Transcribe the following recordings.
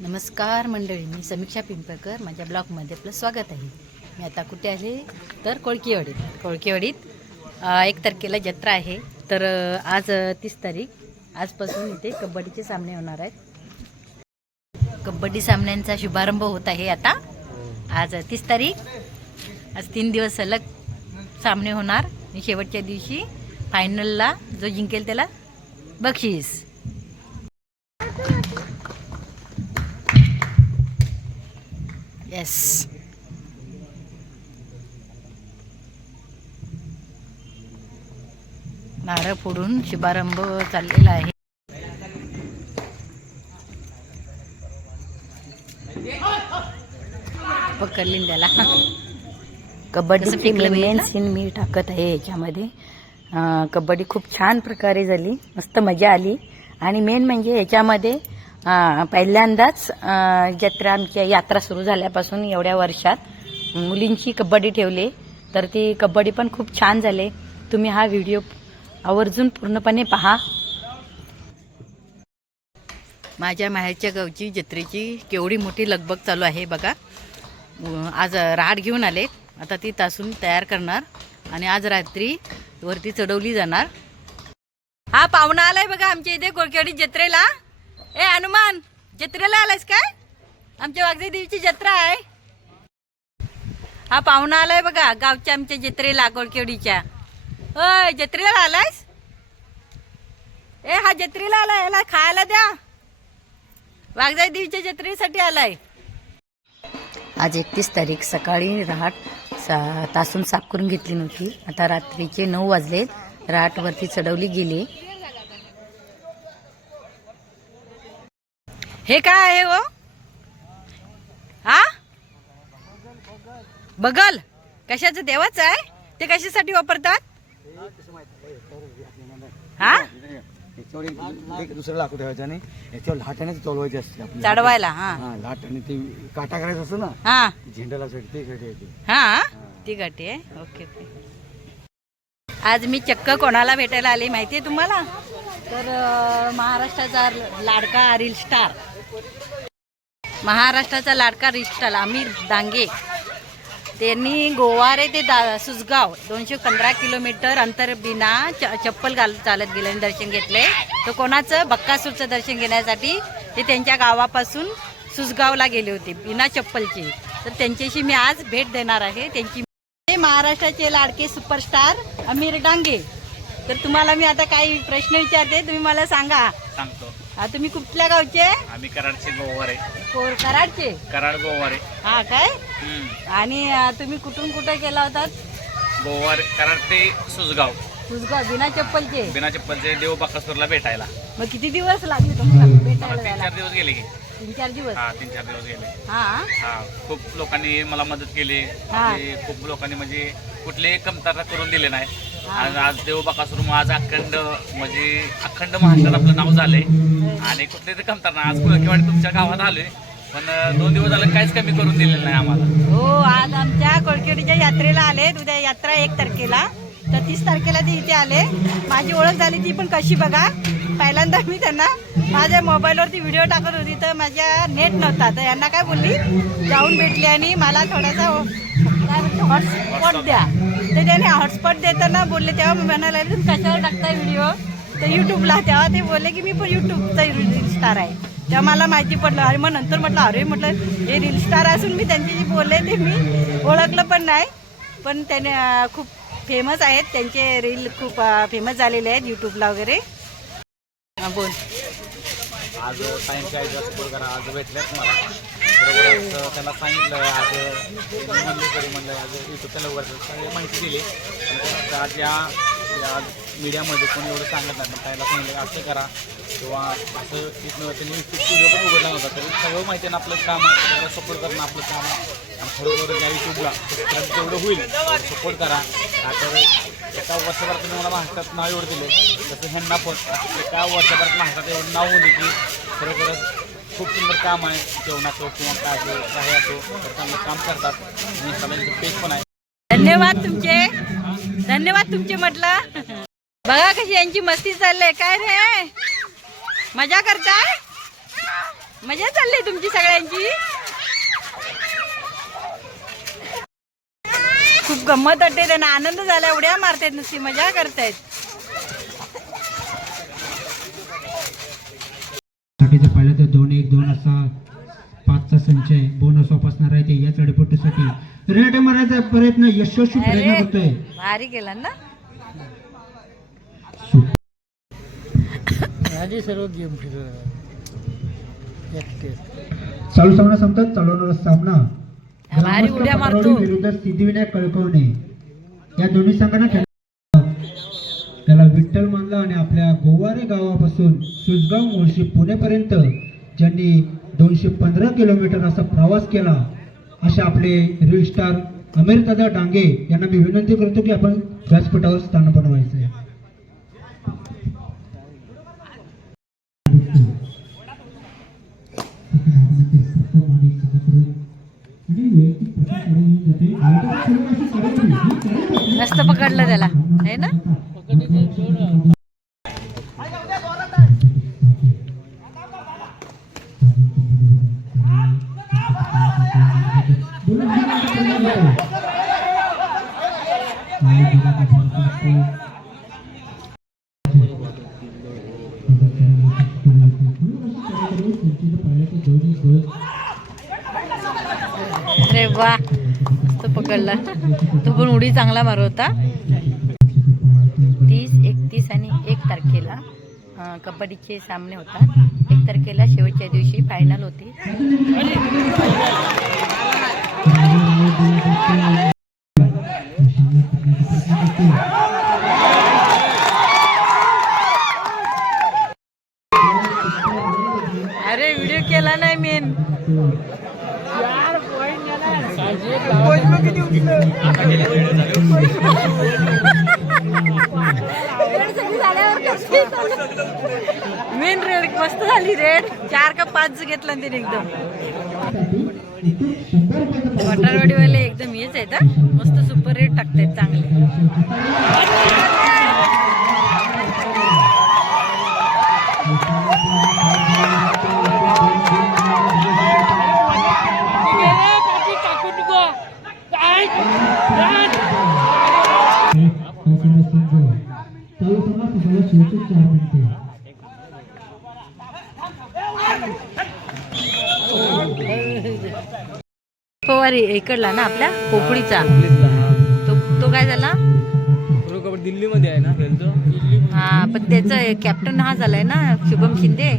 नमस्कार मंडळी, मी समीक्षा पिंपळकर. माझ्या ब्लॉगमध्ये आपलं स्वागत आहे. मी आता कुठे आले तर कोळकेवाडीत 1 तारखेला जत्रा आहे. तर आज 30 तारीख आजपासून इथे कबड्डीचे सामने होणार आहेत. कबड्डी सामन्यांचा शुभारंभ होत आहे. आता आज 30 तारीख, आज 3 दिवस सलग सामने होणार आणि शेवटच्या दिवशी फायनलला जो जिंकेल त्याला बक्षीस. येस, नारळ फोडून शुभारंभ चाललेला आहे. पकडली त्याला. कबड्डीची मेन सीन मी टाकत आहे याच्यामध्ये. कबड्डी खूप छान प्रकारे झाली, मस्त मजा आली. आणि मेन म्हणजे याच्यामध्ये पहिल्यांदाच जत्रा आमच्या यात्रा सुरू झाल्यापासून एवढ्या वर्षात मुलींची कबड्डी ठेवली, तर ती कबड्डी पण खूप छान झाले. तुम्ही हा व्हिडिओ आवर्जून पूर्णपणे पहा. माझ्या माहेरच्या गावची जत्रेची केवढी मोठी लगबग चालू आहे बघा. आज राट घेऊन आले, आता ती तासून तयार करणार आणि आज रात्री वरती चढवली जाणार. हा पाहुणा आलाय बघा आमच्या इथे कोळकेवाडी जत्रेला. ए हनुमान, जत्रेला आलायस काय? आमच्या वाघजाई देवीची जत्रा आहे. हा पाहुणा आलाय बघा गावच्या आमच्या जत्रेला, कोळकेवाडीच्या. होय, जत्रेला आलायस? ए हा जत्रेला आलाय, याला खायला द्या. वाघजाई देवीच्या जत्रेसाठी आलाय. आज 31 तारीख सकाळी रहाट तासून साफ करून घेतली नव्हती. आता रात्रीचे 9 वाजले, रहाट वरती चढवली गेली. हे काय आहे हो? हा, बगल कशाचं? देवाचं आहे ते. कशासाठी वापरतात? हा, दुसरं लाकूड ठेवायचं आणि याच्यावर लाटाने चढवायची असते आपल्याला. चढवायला. हा, लाटाने ते काटा करायचं असतं ना. हा, झेंडा लावायसाठी ते. हा, ती गाठी आहे. Okay okay. आज मी चक्क कोणाला भेटायला आले माहितीये तुम्हाला? तर महाराष्ट्राचा लाडका रील स्टार, महाराष्ट्राचा लाडका रील स्टार आमिर डांगे, त्यांनी गोवारे ते सुसगाव 215 किलोमीटर अंतर बिना चप्पल चालत गेल्याने दर्शन घेतले. तर कोणाचं? बक्कासूरचं दर्शन घेण्यासाठी ते त्यांच्या गावापासून सुसगावला गेले होते बिना चप्पलचे. तर त्यांच्याशी मी आज भेट देणार आहे. त्यांची महाराष्ट्राचे लाडके सुपरस्टार आमिर डांगे. तर तुम्हाला मी आता काही प्रश्न विचारते, तुम्ही मला सांगा. सांगतो. तुम्ही कुठल्या गावचे? आम्ही कराडचे गोवारे. कराडचे? कराड गोवारे. हा काय? आणि तुम्ही कुठून कुठे गेला होतात? गोवारे, कराड ते सुसगाव. सुसगाव बिना चप्पलचे? बिना चप्पलचे देव बाकासूरला भेटायला. मग किती दिवस लागले तुम्हाला भेटायला? 3-4 दिवस गेले की. 3-4 दिवस? हा, 3-4 दिवस गेले. हा हा, खूप लोकांनी मला मदत केली. खूप लोकांनी म्हणजे कुठलीही कमतरता करून दिले नाही. आणि आज देव बाकासूर आज अखंड महाराष्ट्रात आपलं नाव झालंय. आणि कुठले तर कमतरता आज कोळकेवाडी तुमच्या गावात आलोय, पण 2 दिवस झालं काहीच कमी करून दिलेलं नाही आम्हाला. हो, आज आमच्या कोळकेवाडीच्या यात्रेला आले. उद्या यात्रा 1 तारखेला, तर 30 तारखेला ते इथे आले. माझी ओळख झाली ती पण कशी बघा. पहिल्यांदा मी त्यांना माझ्या मोबाईलवरती व्हिडिओ टाकत होती, तर माझ्या नेट नव्हता. तर यांना काय बोलली, जाऊन भेटली आणि मला थोडासा हॉटस्पॉट द्या. तर त्याने हॉटस्पॉट देताना बोलले, तेव्हा मी म्हणाले तुम्ही कशावर टाकताय व्हिडिओ? तर यूट्यूबला. तेव्हा ते बोलले की मी पण यूट्यूबचा रील स्टार आहे. तेव्हा मला माहिती पडलं. आणि मग नंतर म्हटलं अरे, म्हटलं हे रील स्टार असून मी त्यांच्याशी बोलले, ते मी ओळखलं पण नाही. पण त्याने खूप फेमस आहेत, त्यांचे रील खूप फेमस झालेले आहेत यूट्यूबला वगैरे. बोल. आज सायंकाळी आज भेटलेच मला. बरोबर त्याला सांगितलं, आज म्हणलं आज युट्यूबच्या लवकर माहिती दिली. आज या मीडियामध्ये कोणी एवढं सांगत नाही, त्याला सांगितलं असं करा किंवा असं इथनं त्यांनी स्टुडिओ पण उघडला नव्हता. तरी सगळं माहिती आहे ना आपलं काम आहे, सपोर्ट करणं आपलं काम आहे. आणि खरोखर या युट्यूबला जेवढं होईल सपोर्ट करा. आता एका वर्षभरात तुम्ही मला महाराष्ट्रात नाव एवढं दिलं, तसं ह्यांना पण एका वर्षभरात महाराष्ट्रात एवढं नाव होते की खरोखरच खूप सुंदर काम आहे. जेवणाचं किंवा काय असो काही असो तर चांगलं काम करतात. आणि सगळ्यांचं पेज पण आहे. धन्यवाद तुमचे, धन्यवाद तुमचे. म्हटलं बघा कशी यांची मस्ती चालले. काय रे, मजा करताय? मजा चालली तुमची सगळ्यांची. खूप गंमत वाटते त्यांना, आनंद झाला, उड्या मारतायत, नुसती मजा करतायत. साठीचं पाहिलं तर 2-1-2 असा 5चा संच आहे. बोनस वापसणार आहे ते या चढपट्टीसाठी. रेड मारायचा प्रयत्न यशस्वी प्रयत्न अरे होतोय. भारी केला ना. चालू सामना संपतात. चालवणारा सामना भारी उड्या मारतो. ग्रामस्थ विरुद्ध सिद्धिविनायक कळकवणे या दोन्ही संघांना त्याला विठ्ठल मानला आणि आपल्या गोवारे गावापासून सुसगाव मुळशी पुणेपर्यंत ज्यांनी 215 किलोमीटर असा प्रवास केला अशा आपले रील स्टार अमीरदादा डांगे यांना मी विनंती करतो की आपण व्यासपीठावर स्थान बनवायचं आहे. मस्त पकडलं त्याला है ना. अरे वा मस्त पकडला. तो पण उडी चांगला मारवता. 30, 31 आणि 1 तारखेला कबड्डीचे सामने होतात. 1 तारखेला शेवटच्या दिवशी फायनल होती. अरे व्हिडिओ केला नाही मेन. मेन रेड मस्त झाली. रेड 4 का 5 घेतला तिने एकदम. वटारवाडीवाले एकदम हेच आहेत हा. मस्त सुपर रेड टाकतायत चांगले. पवारी इकडला ना आपल्या पोपडीचा. तो काय झाला. दिल्लीमध्ये आहे ना खेळतो. हा पण त्याचा कॅप्टन हा झालाय ना शुभम शिंदे.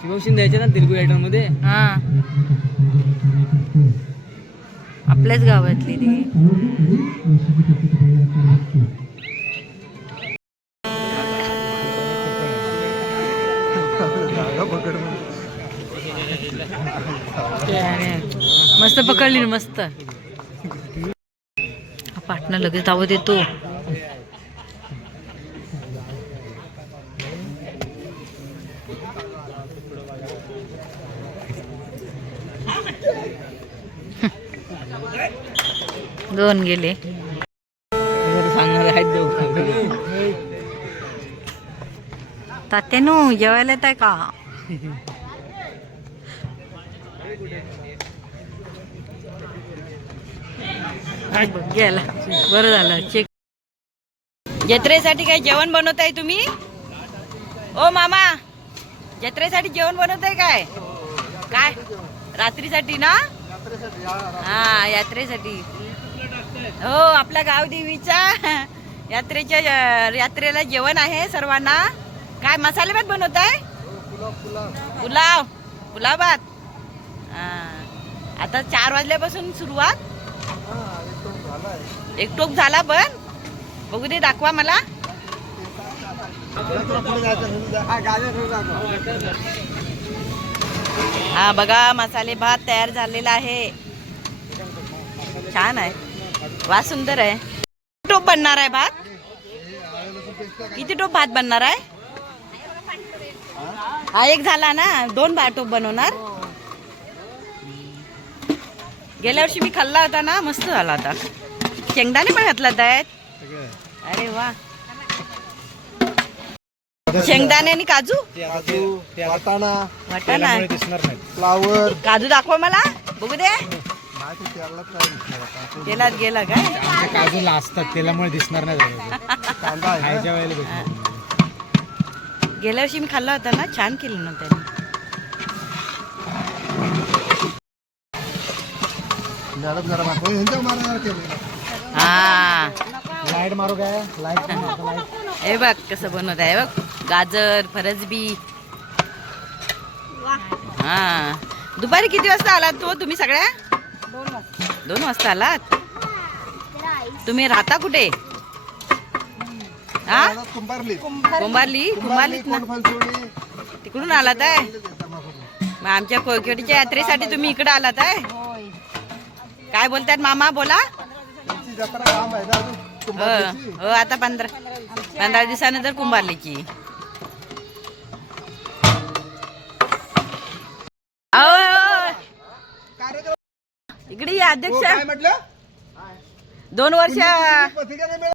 शिवम शिंदे यायचे ना तेलुगू रायटर मध्ये. हा आपल्याच गावातली ती. मस्त पकडली ना मस्त. पाटणा लगेच धावत येतो. दोन गेले. सांगणार आहेत तात्यानू जेवायला येत आहे का. गेला बरं झालं. चेक जत्रेसाठी काय जेवण बनवताय तुम्ही. ओ मामा जत्रेसाठी जेवण बनवताय काय. काय रात्रीसाठी ना. हा यात्रेसाठी. हो आपल्या गाव देवीच्या यात्रेला जेवण आहे सर्वांना. काय मसाले भात बनवताय. पुलाव भात. आता 4 वाजल्यापासून सुरुवात. एक टोप झाला पण बघू दे दाखवा मला. हा बघा मसाले भात तयार झालेला आहे. छान आहे. वास सुंदर आहे. टोप बनणार आहे भात. किती टोप भात बनणार आहे. हा एक झाला ना. 2 टोप बनवणार. गेल्या वर्षी मी खाल्ला होता ना मस्त झाला होता. शेंगदाणे पण घातला आहेत. अरे वा शेंगदाणे आणि काजू वाटाणा वाटाणा दिसणार नाही. फ्लावर काजू दाखवा मला बघू दे तेलात गेला काय काजूला असतात तेलामुळे दिसणार नाही. कांदा आहे खायच्या वेळेला भेटणार. गेल्या वर्षी मी खाल्ला होता ना छान केलं ना त्याने मॅडम जरा मागं. ह्यांच्या मारा केलं. हा लाईट मारू काय लाईट हे बघ कसं बनवत आहे बघ गाजर फरसबी हा दुपारी किती वाजता आलात तो तुम्ही सगळ्या 2 वाजता आलात तुम्ही राहता कुठे हा कुंभारली कुंभारलीत ना फणसोडी तिकडून आलात आहे मग आमच्या कोळकेवाडीच्या यात्रेसाठी तुम्ही इकडे आलात आहे काय बोलतायत मामा बोला ची जत्रा काम आहे ना अजून कुंभारलीची. हो आता 15 दिवसानंतर कुंभारलीची इकडे या हो, अध्यक्ष काय म्हटलं 2 वर्ष पत्रिका नाही मिळाली.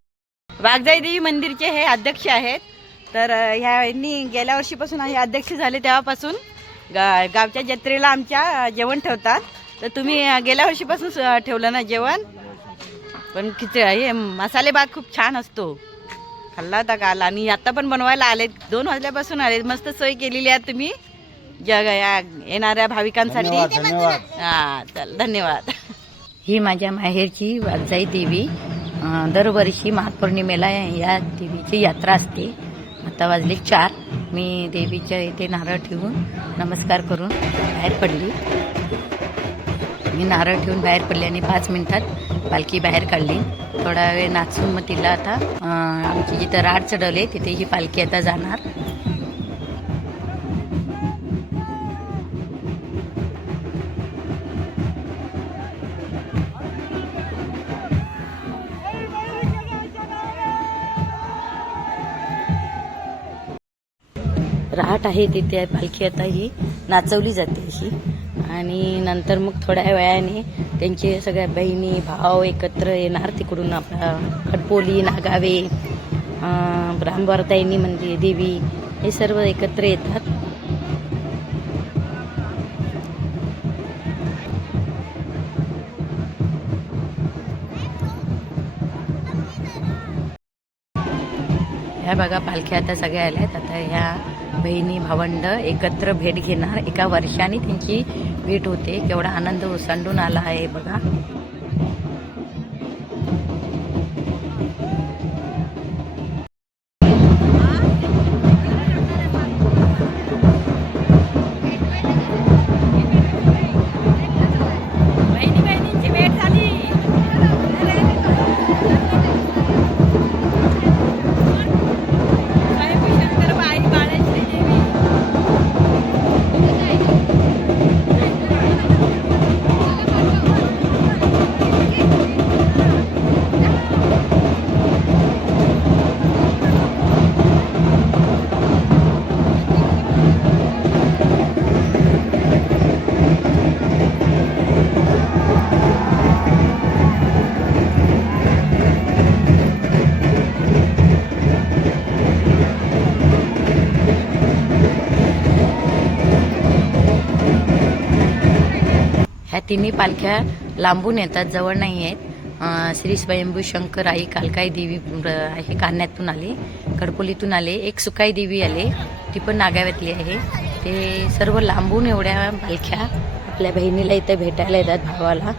वाघजाई देवी मंदिरचे हे अध्यक्ष आहेत तर ह्यांनी गेल्या वर्षीपासून हे अध्यक्ष झाले तेव्हापासून गावच्या जत्रेला आमच्या जेवण ठेवतात तर तुम्ही गेल्या वर्षीपासून ठेवलं ना जेवण पण किती हे मसाले भात खूप छान असतो खाल्ला होता काल आणि आता पण बनवायला आले 2 वाजल्यापासून आले मस्त सोय केलेली आहे तुम्ही येणाऱ्या भाविकांसाठी हा चल धन्यवाद ही माझ्या माहेरची वाघजाई देवी दरवर्षी महापौर्णिमेला या देवीची यात्रा असते आता वाजले 4 मी देवीच्या इथे नारळ ठेवून नमस्कार करून बाहेर पडली मी नारळ ठेवून बाहेर पडली आणि 5 मिनिटात पालखी बाहेर काढली थोडा वेळ नाचून मग तिला आता आमची जिथं राड चढवले तिथे ही पालखी आता जाणार राहट आहे तिथे पालखी आता ही नाचवली जाते अशी आणि नंतर मग थोड्या वेळाने त्यांचे सगळ्या बहिणी भाव एकत्र येणार तिकडून आपला खडपोली नागावे ब्राह्मवारताईनी मंदिर देवी हे सर्व एकत्र येतात ह्या बघा पालख्या आता सगळ्या आल्यात आता ह्या बहिणी भावंड एकत्र भेट घेणार एका वर्षाने त्यांची भेट होते केवढा आनंद ओसंडून आला आहे बघा बहिणींची भेट झाली ह्या तिन्ही पालख्या लांबून येतात जवळ नाही आहेत श्री स्वयंभू शंकर आई कालकाई देवी आहे कान्यातून आले कडपोलीतून आले एक सुकाई देवी आले ती पण नागाव्यातली आहे ते सर्व लांबून एवढ्या पालख्या आपल्या बहिणीला इथे भेटायला येतात भावाला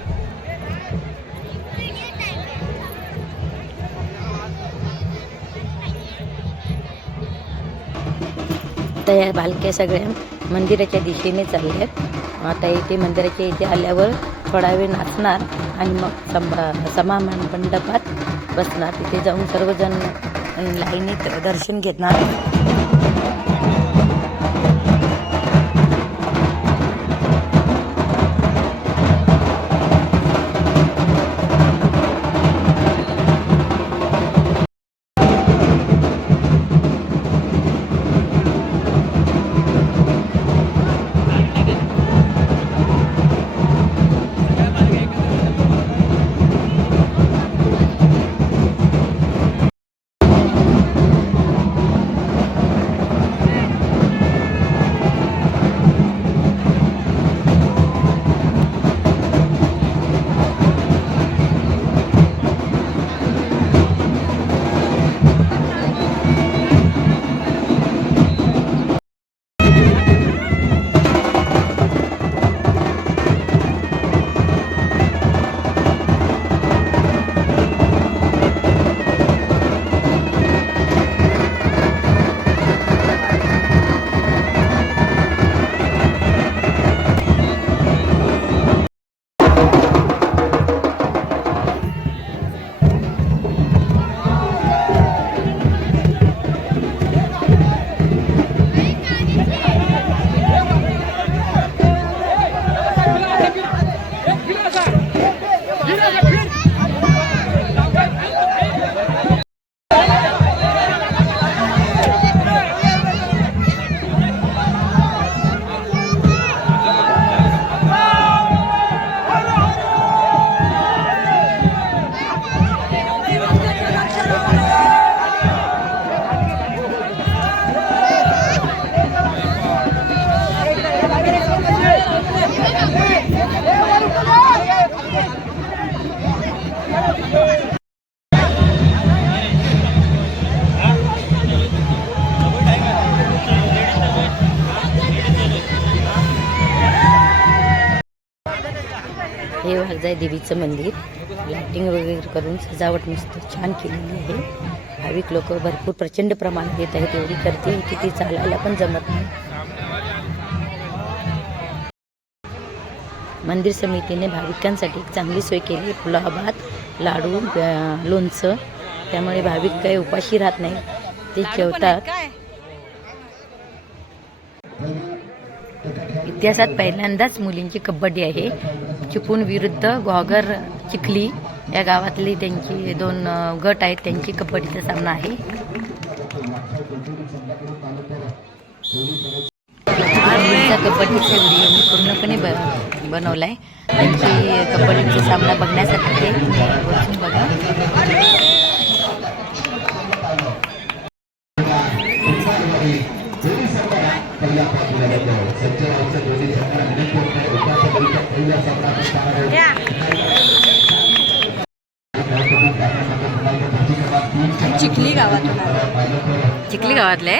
आता या पालख्या सगळ्या मंदिराच्या दिशेने चालल्यात आता इथे मंदिराच्या इथे आल्यावर थोडा वेळ नाचणार आणि मग समा मंडपात बसणार तिथे जाऊन सर्वजण लाईनीत दर्शन घेणार हे वाळजाई देवीचं मंदिर लाइटिंग वगैरे करून सजावट मस्त छान केलेली आहे. भाविक लोक भरपूर प्रचंड प्रमाणात येत आहेत. एवढी गर्दी आहे की ती चालायला पण जमत नाही. मंदिर समितीने भाविकांसाठी एक चांगली सोय केली. पुलाव भात, लाडू, लोणचं, त्यामुळे भाविक काही उपाशी राहत नाही, ते जेवतात. इतिहासात पहिल्यांदाच मुलींची कबड्डी आहे. चिपळूण विरुद्ध घोगर चिखली या गावातली त्यांची 2 गट आहेत, त्यांची कबड्डीचा सामना आहे. मुलींचा कबड्डीचा व्हिडिओ मी पूर्णपणे बनवलाय. त्यांची कबड्डीचा सामना बघण्यासाठी ते वरतून बघा. चिखली गावातून चिखली गावातले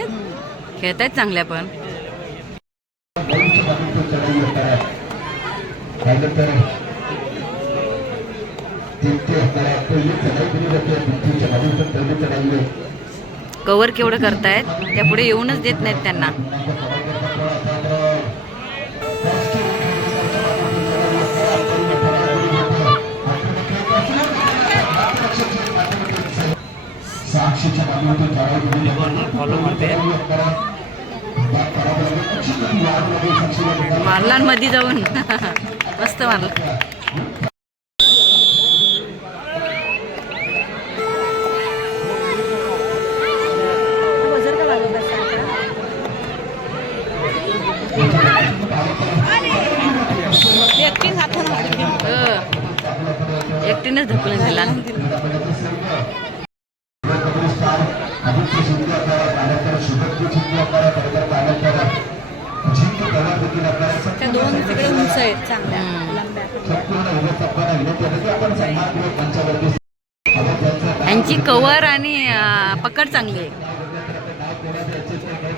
खेळत आहेत चांगल्या पण. कव्हर केवढं करतायत, त्यापुढे येऊनच देत नाहीत त्यांना. मारला मध्ये जाऊन मस्त मारला. एकटीनेच ढकलून दिला. त्या 2 तिकडे उंच आहेत चांगल्या यांची कव्हर आणि पकड चांगली आहे.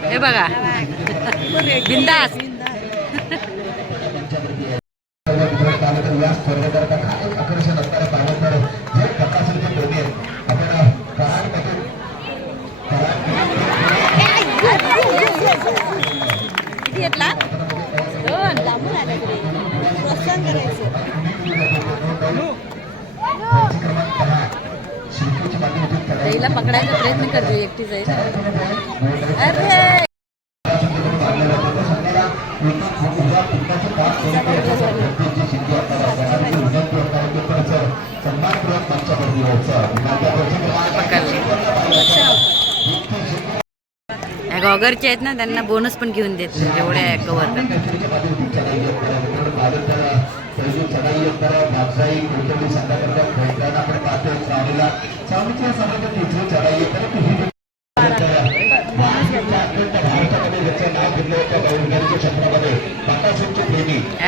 हे बघा बिंदास. किती घेतला 2 लांबून आला तरी प्रोत्साहन करायचं. ताईला पकडायचा प्रयत्न करतो, एकटी जाईल. अरे या गॉगरचे आहेत ना, त्यांना बोनस पण घेऊन देत तेवढ्या कव्हर.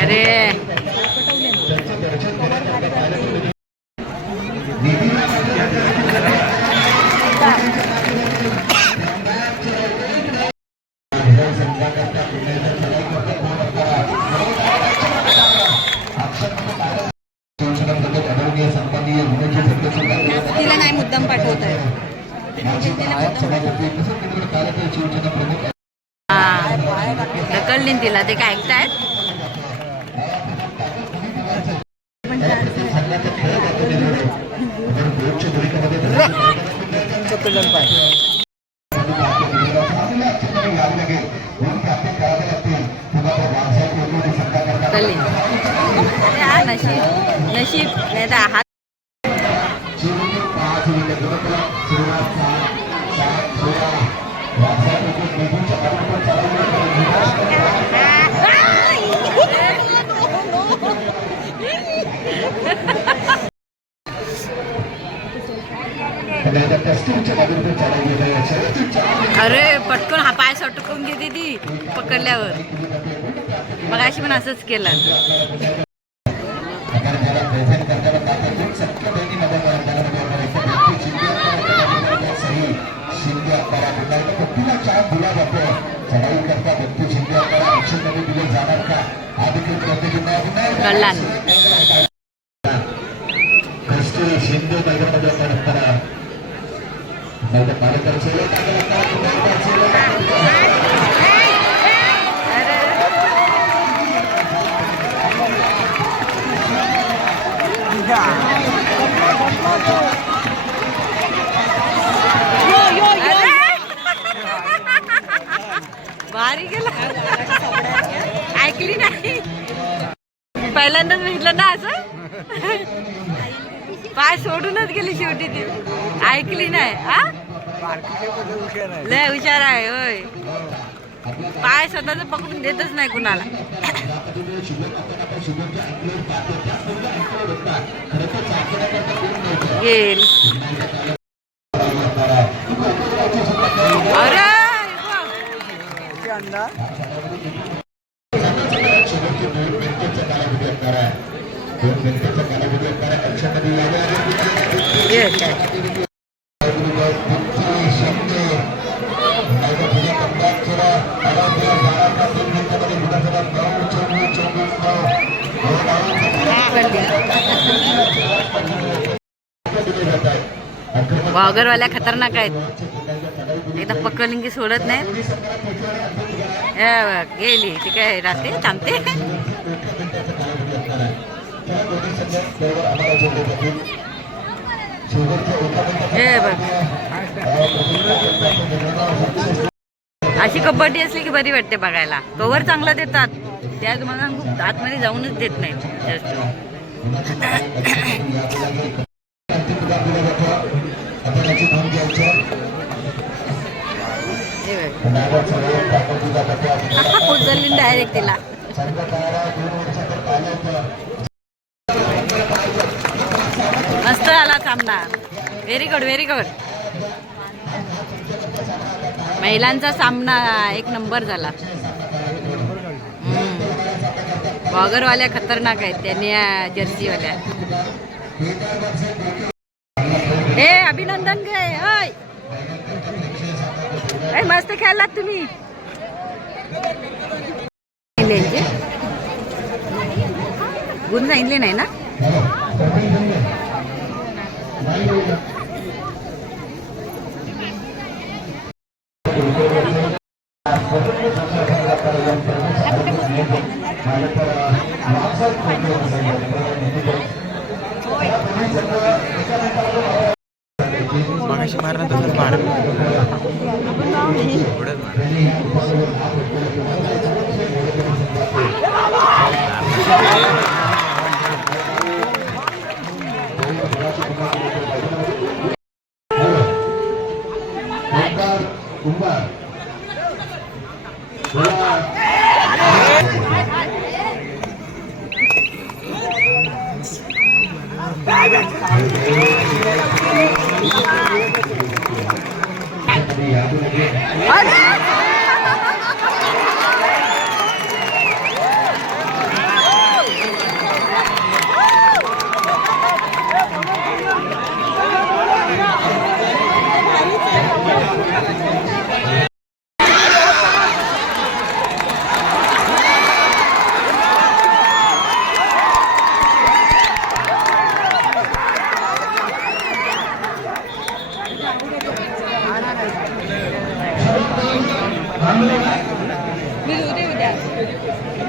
अरे तिला नाही मुद्दाम पाठवत आहे. ढकलली तिला, ते काय ऐकतायत. ढकलली. नशीब नशीब नाही तर हात अरे पटकन हा पाय सटकून घेते ती पकडल्यावर मग अशी पण असंच केलं कळला भारी गेला ऐकली नाही पहिल्यांदाच म्हटलं ना असं पाय सोडूनच गेली शेवटी ती ऐकली नाही हा लय हुशार आहे होय पाय स्वतःच पकडून देतच नाही कुणाला गेल अरे वागरवाल्या खतरनाक आहेत एकदा पकडली की सोडत नाही गेली ती काय राहते थांबते हे बघ अशी कबड्डी असली की बरी वाटते बघायला कव्हर चांगलं देतात त्या तुम्हाला खूप आतमध्ये जाऊनच देत नाही उचलली डायरेक्ट तिला मस्त आला सामना व्हेरी गुड व्हेरी गुड महिलांचा सामना एक नंबर झाला वॉगरवाल्या खतरनाक आहेत त्यांनी जर्सीवाल्या हे अभिनंदन गे मस्त खेळलात तुम्ही गुण सांगितले नाही ना मागाशी मारला तसंच मार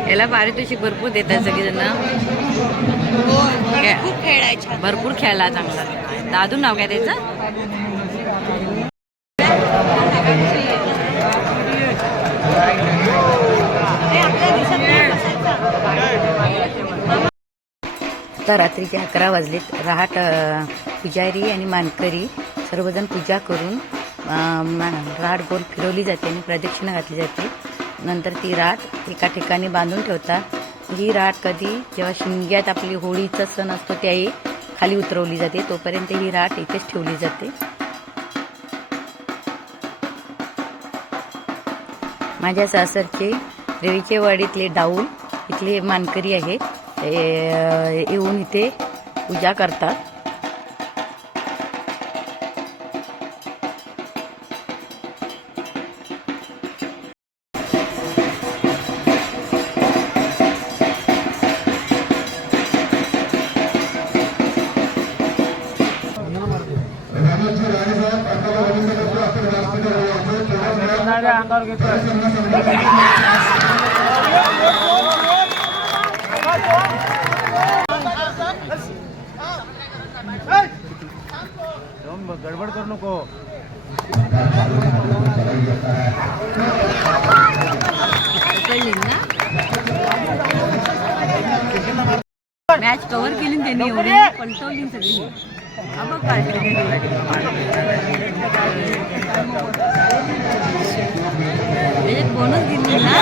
याला पारितोषिक भरपूर देतात सगळेजण खूप खेळायचा भरपूर खेळला चांगला दादू नाव काय त्याचं आता रात्रीचे 11 वाजलेत. रहाट पुजारी आणि मानकरी सर्वजण पूजा करून राट गोल फिरवली जाते आणि प्रदक्षिणा घातली जाते. नंतर ती राट एका ठिकाणी बांधून ठेवतात. ही राट कधी जेव्हा शिमग्यात आपली होळीचा सण असतो त्याही खाली उतरवली जाते. तोपर्यंत ही राट इथेच ठेवली जाते. माझ्या सासरचे रेवीचे वाडीतले डाऊल इथले मानकरी आहेत. येऊन इथे पूजा करतात. गडबड करू नको. मॅच कव्हर केली ना त्यांनी, एवढी पलटवली ना सगळी. हा बघ काढली. त्याच्यात बोनस दिली ना.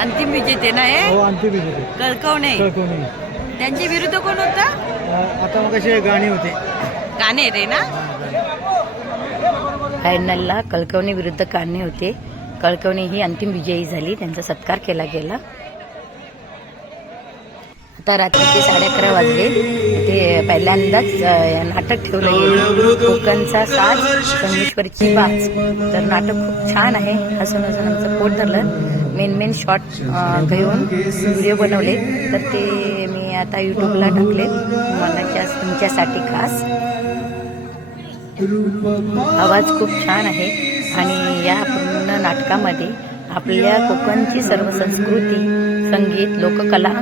अंतिम विजेते ना हे. अंतिम कळकवणे. त्यांच्या विरुद्ध कोण होता? आता मग कसे गाणी होते. काने रे ना. फायनलला कळकवणे विरुद्ध कान्हे होते. कळकवणे ही अंतिम विजयी झाली. त्यांचा सत्कार केला गेला. आता रात्रीचे 11:30 वाजले. ते पहिल्यांदाच नाटक ठेवलं गेलं. कोकणचा साज, संगमेश्वरची बाज. तर नाटक खूप छान आहे. हसून हसून आमचं पोट धरलं. मेन शॉट घेऊन व्हिडिओ बनवले. तर ते मी आता यूट्यूबला टाकले तुमच्यासाठी खास. आवाज खूप छान आहे. आणि या पूर्ण नाटकामध्ये आपल्या कोकणची सर्व संस्कृती, संगीत, लोककला,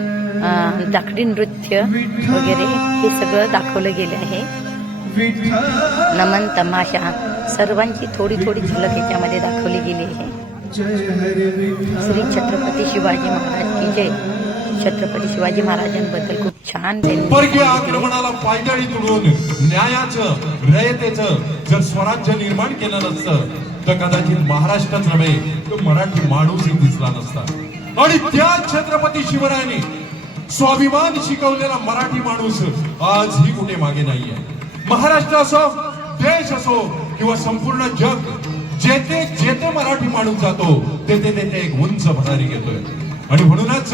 दाखडी नृत्य वगैरे हे सगळं दाखवलं गेले आहे. नमन, तमाशा सर्वांची थोडी थोडी झलक याच्यामध्ये दाखवली गेली आहे. श्री छत्रपती शिवाजी महाराज की जय. छत्रपती शिवाजी महाराजांबद्दल खूप छान परकीय आक्रमणाला पायदळी तुडवून न्यायाचं, रयतेचं जर स्वराज्य निर्माण केलं नसतं तर कदाचित महाराष्ट्रात नव्हे तो मराठी माणूसही दिसला नसता. आणि त्या छत्रपती शिवरायांनी स्वाभिमान शिकवलेला मराठी माणूस आजही कुठे मागे नाहीये. महाराष्ट्र असो, देश असो किंवा संपूर्ण जग, जेथे जेथे मराठी माणूस जातो तेथे तेथे एक उंच भरारी घेतोय. आणि म्हणूनच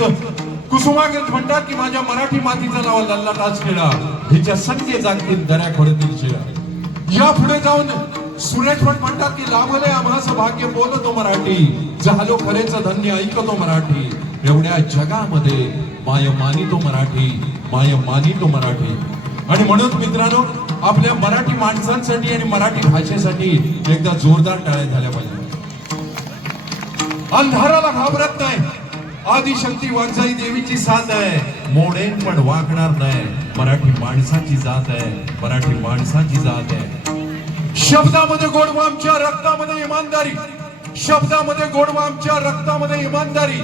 कुसुमाग्रज म्हणतात की माझ्या मराठी मातीचा नाव लल्लाटाच केला, हिच्या संख्ये जागतील दऱ्या खोडतील शिळा. या पुढे जाऊन सुरेश भट म्हणतात की लाभले आम्हास भाग्य बोलतो मराठी, झालो खरेच धन्य ऐकतो मराठी. एवढ्या जगामध्ये माय मानितो मराठी, माय मानितो मराठी. आणि म्हणून मित्रांनो, आपल्या मराठी माणसांसाठी आणि मराठी भाषेसाठी एकदा जोरदार टाळ्या झाल्या पाहिजे. अंधाराला घाबरत नाही, आदिशक्ती वागजाई देवीची साथ आहे, मोडेन पण वागणार नाही. मराठी माणसाची जात आहे, मराठी माणसाची जात आहे. शब्दामध्ये गोडवा, आमच्या रक्तामध्ये इमानदारी. शब्दामध्ये गोडवा, आमच्या रक्तामध्ये इमानदारी.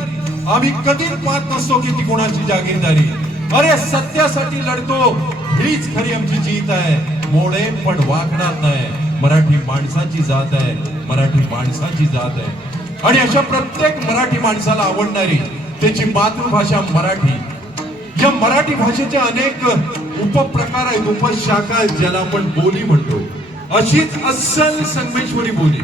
आम्ही कधीच पाहत नसतो की ती कोणाची जागीरदारी. अरे सत्यासाठी लढतो, हीच खरी आमची जीत आहे. मोडे पण वागणार नाही. मराठी माणसाची जात आहे, मराठी माणसाची जात आहे. आणि अशा प्रत्येक मराठी माणसाला आवडणारी त्याची मातृभाषा मराठी. या मराठी भाषेचे अनेक उपप्रकार आहेत, उपशाखा आहेत, ज्याला आपण बोली म्हणतो. अशीच अस्सल संगमेश्वरी बोली,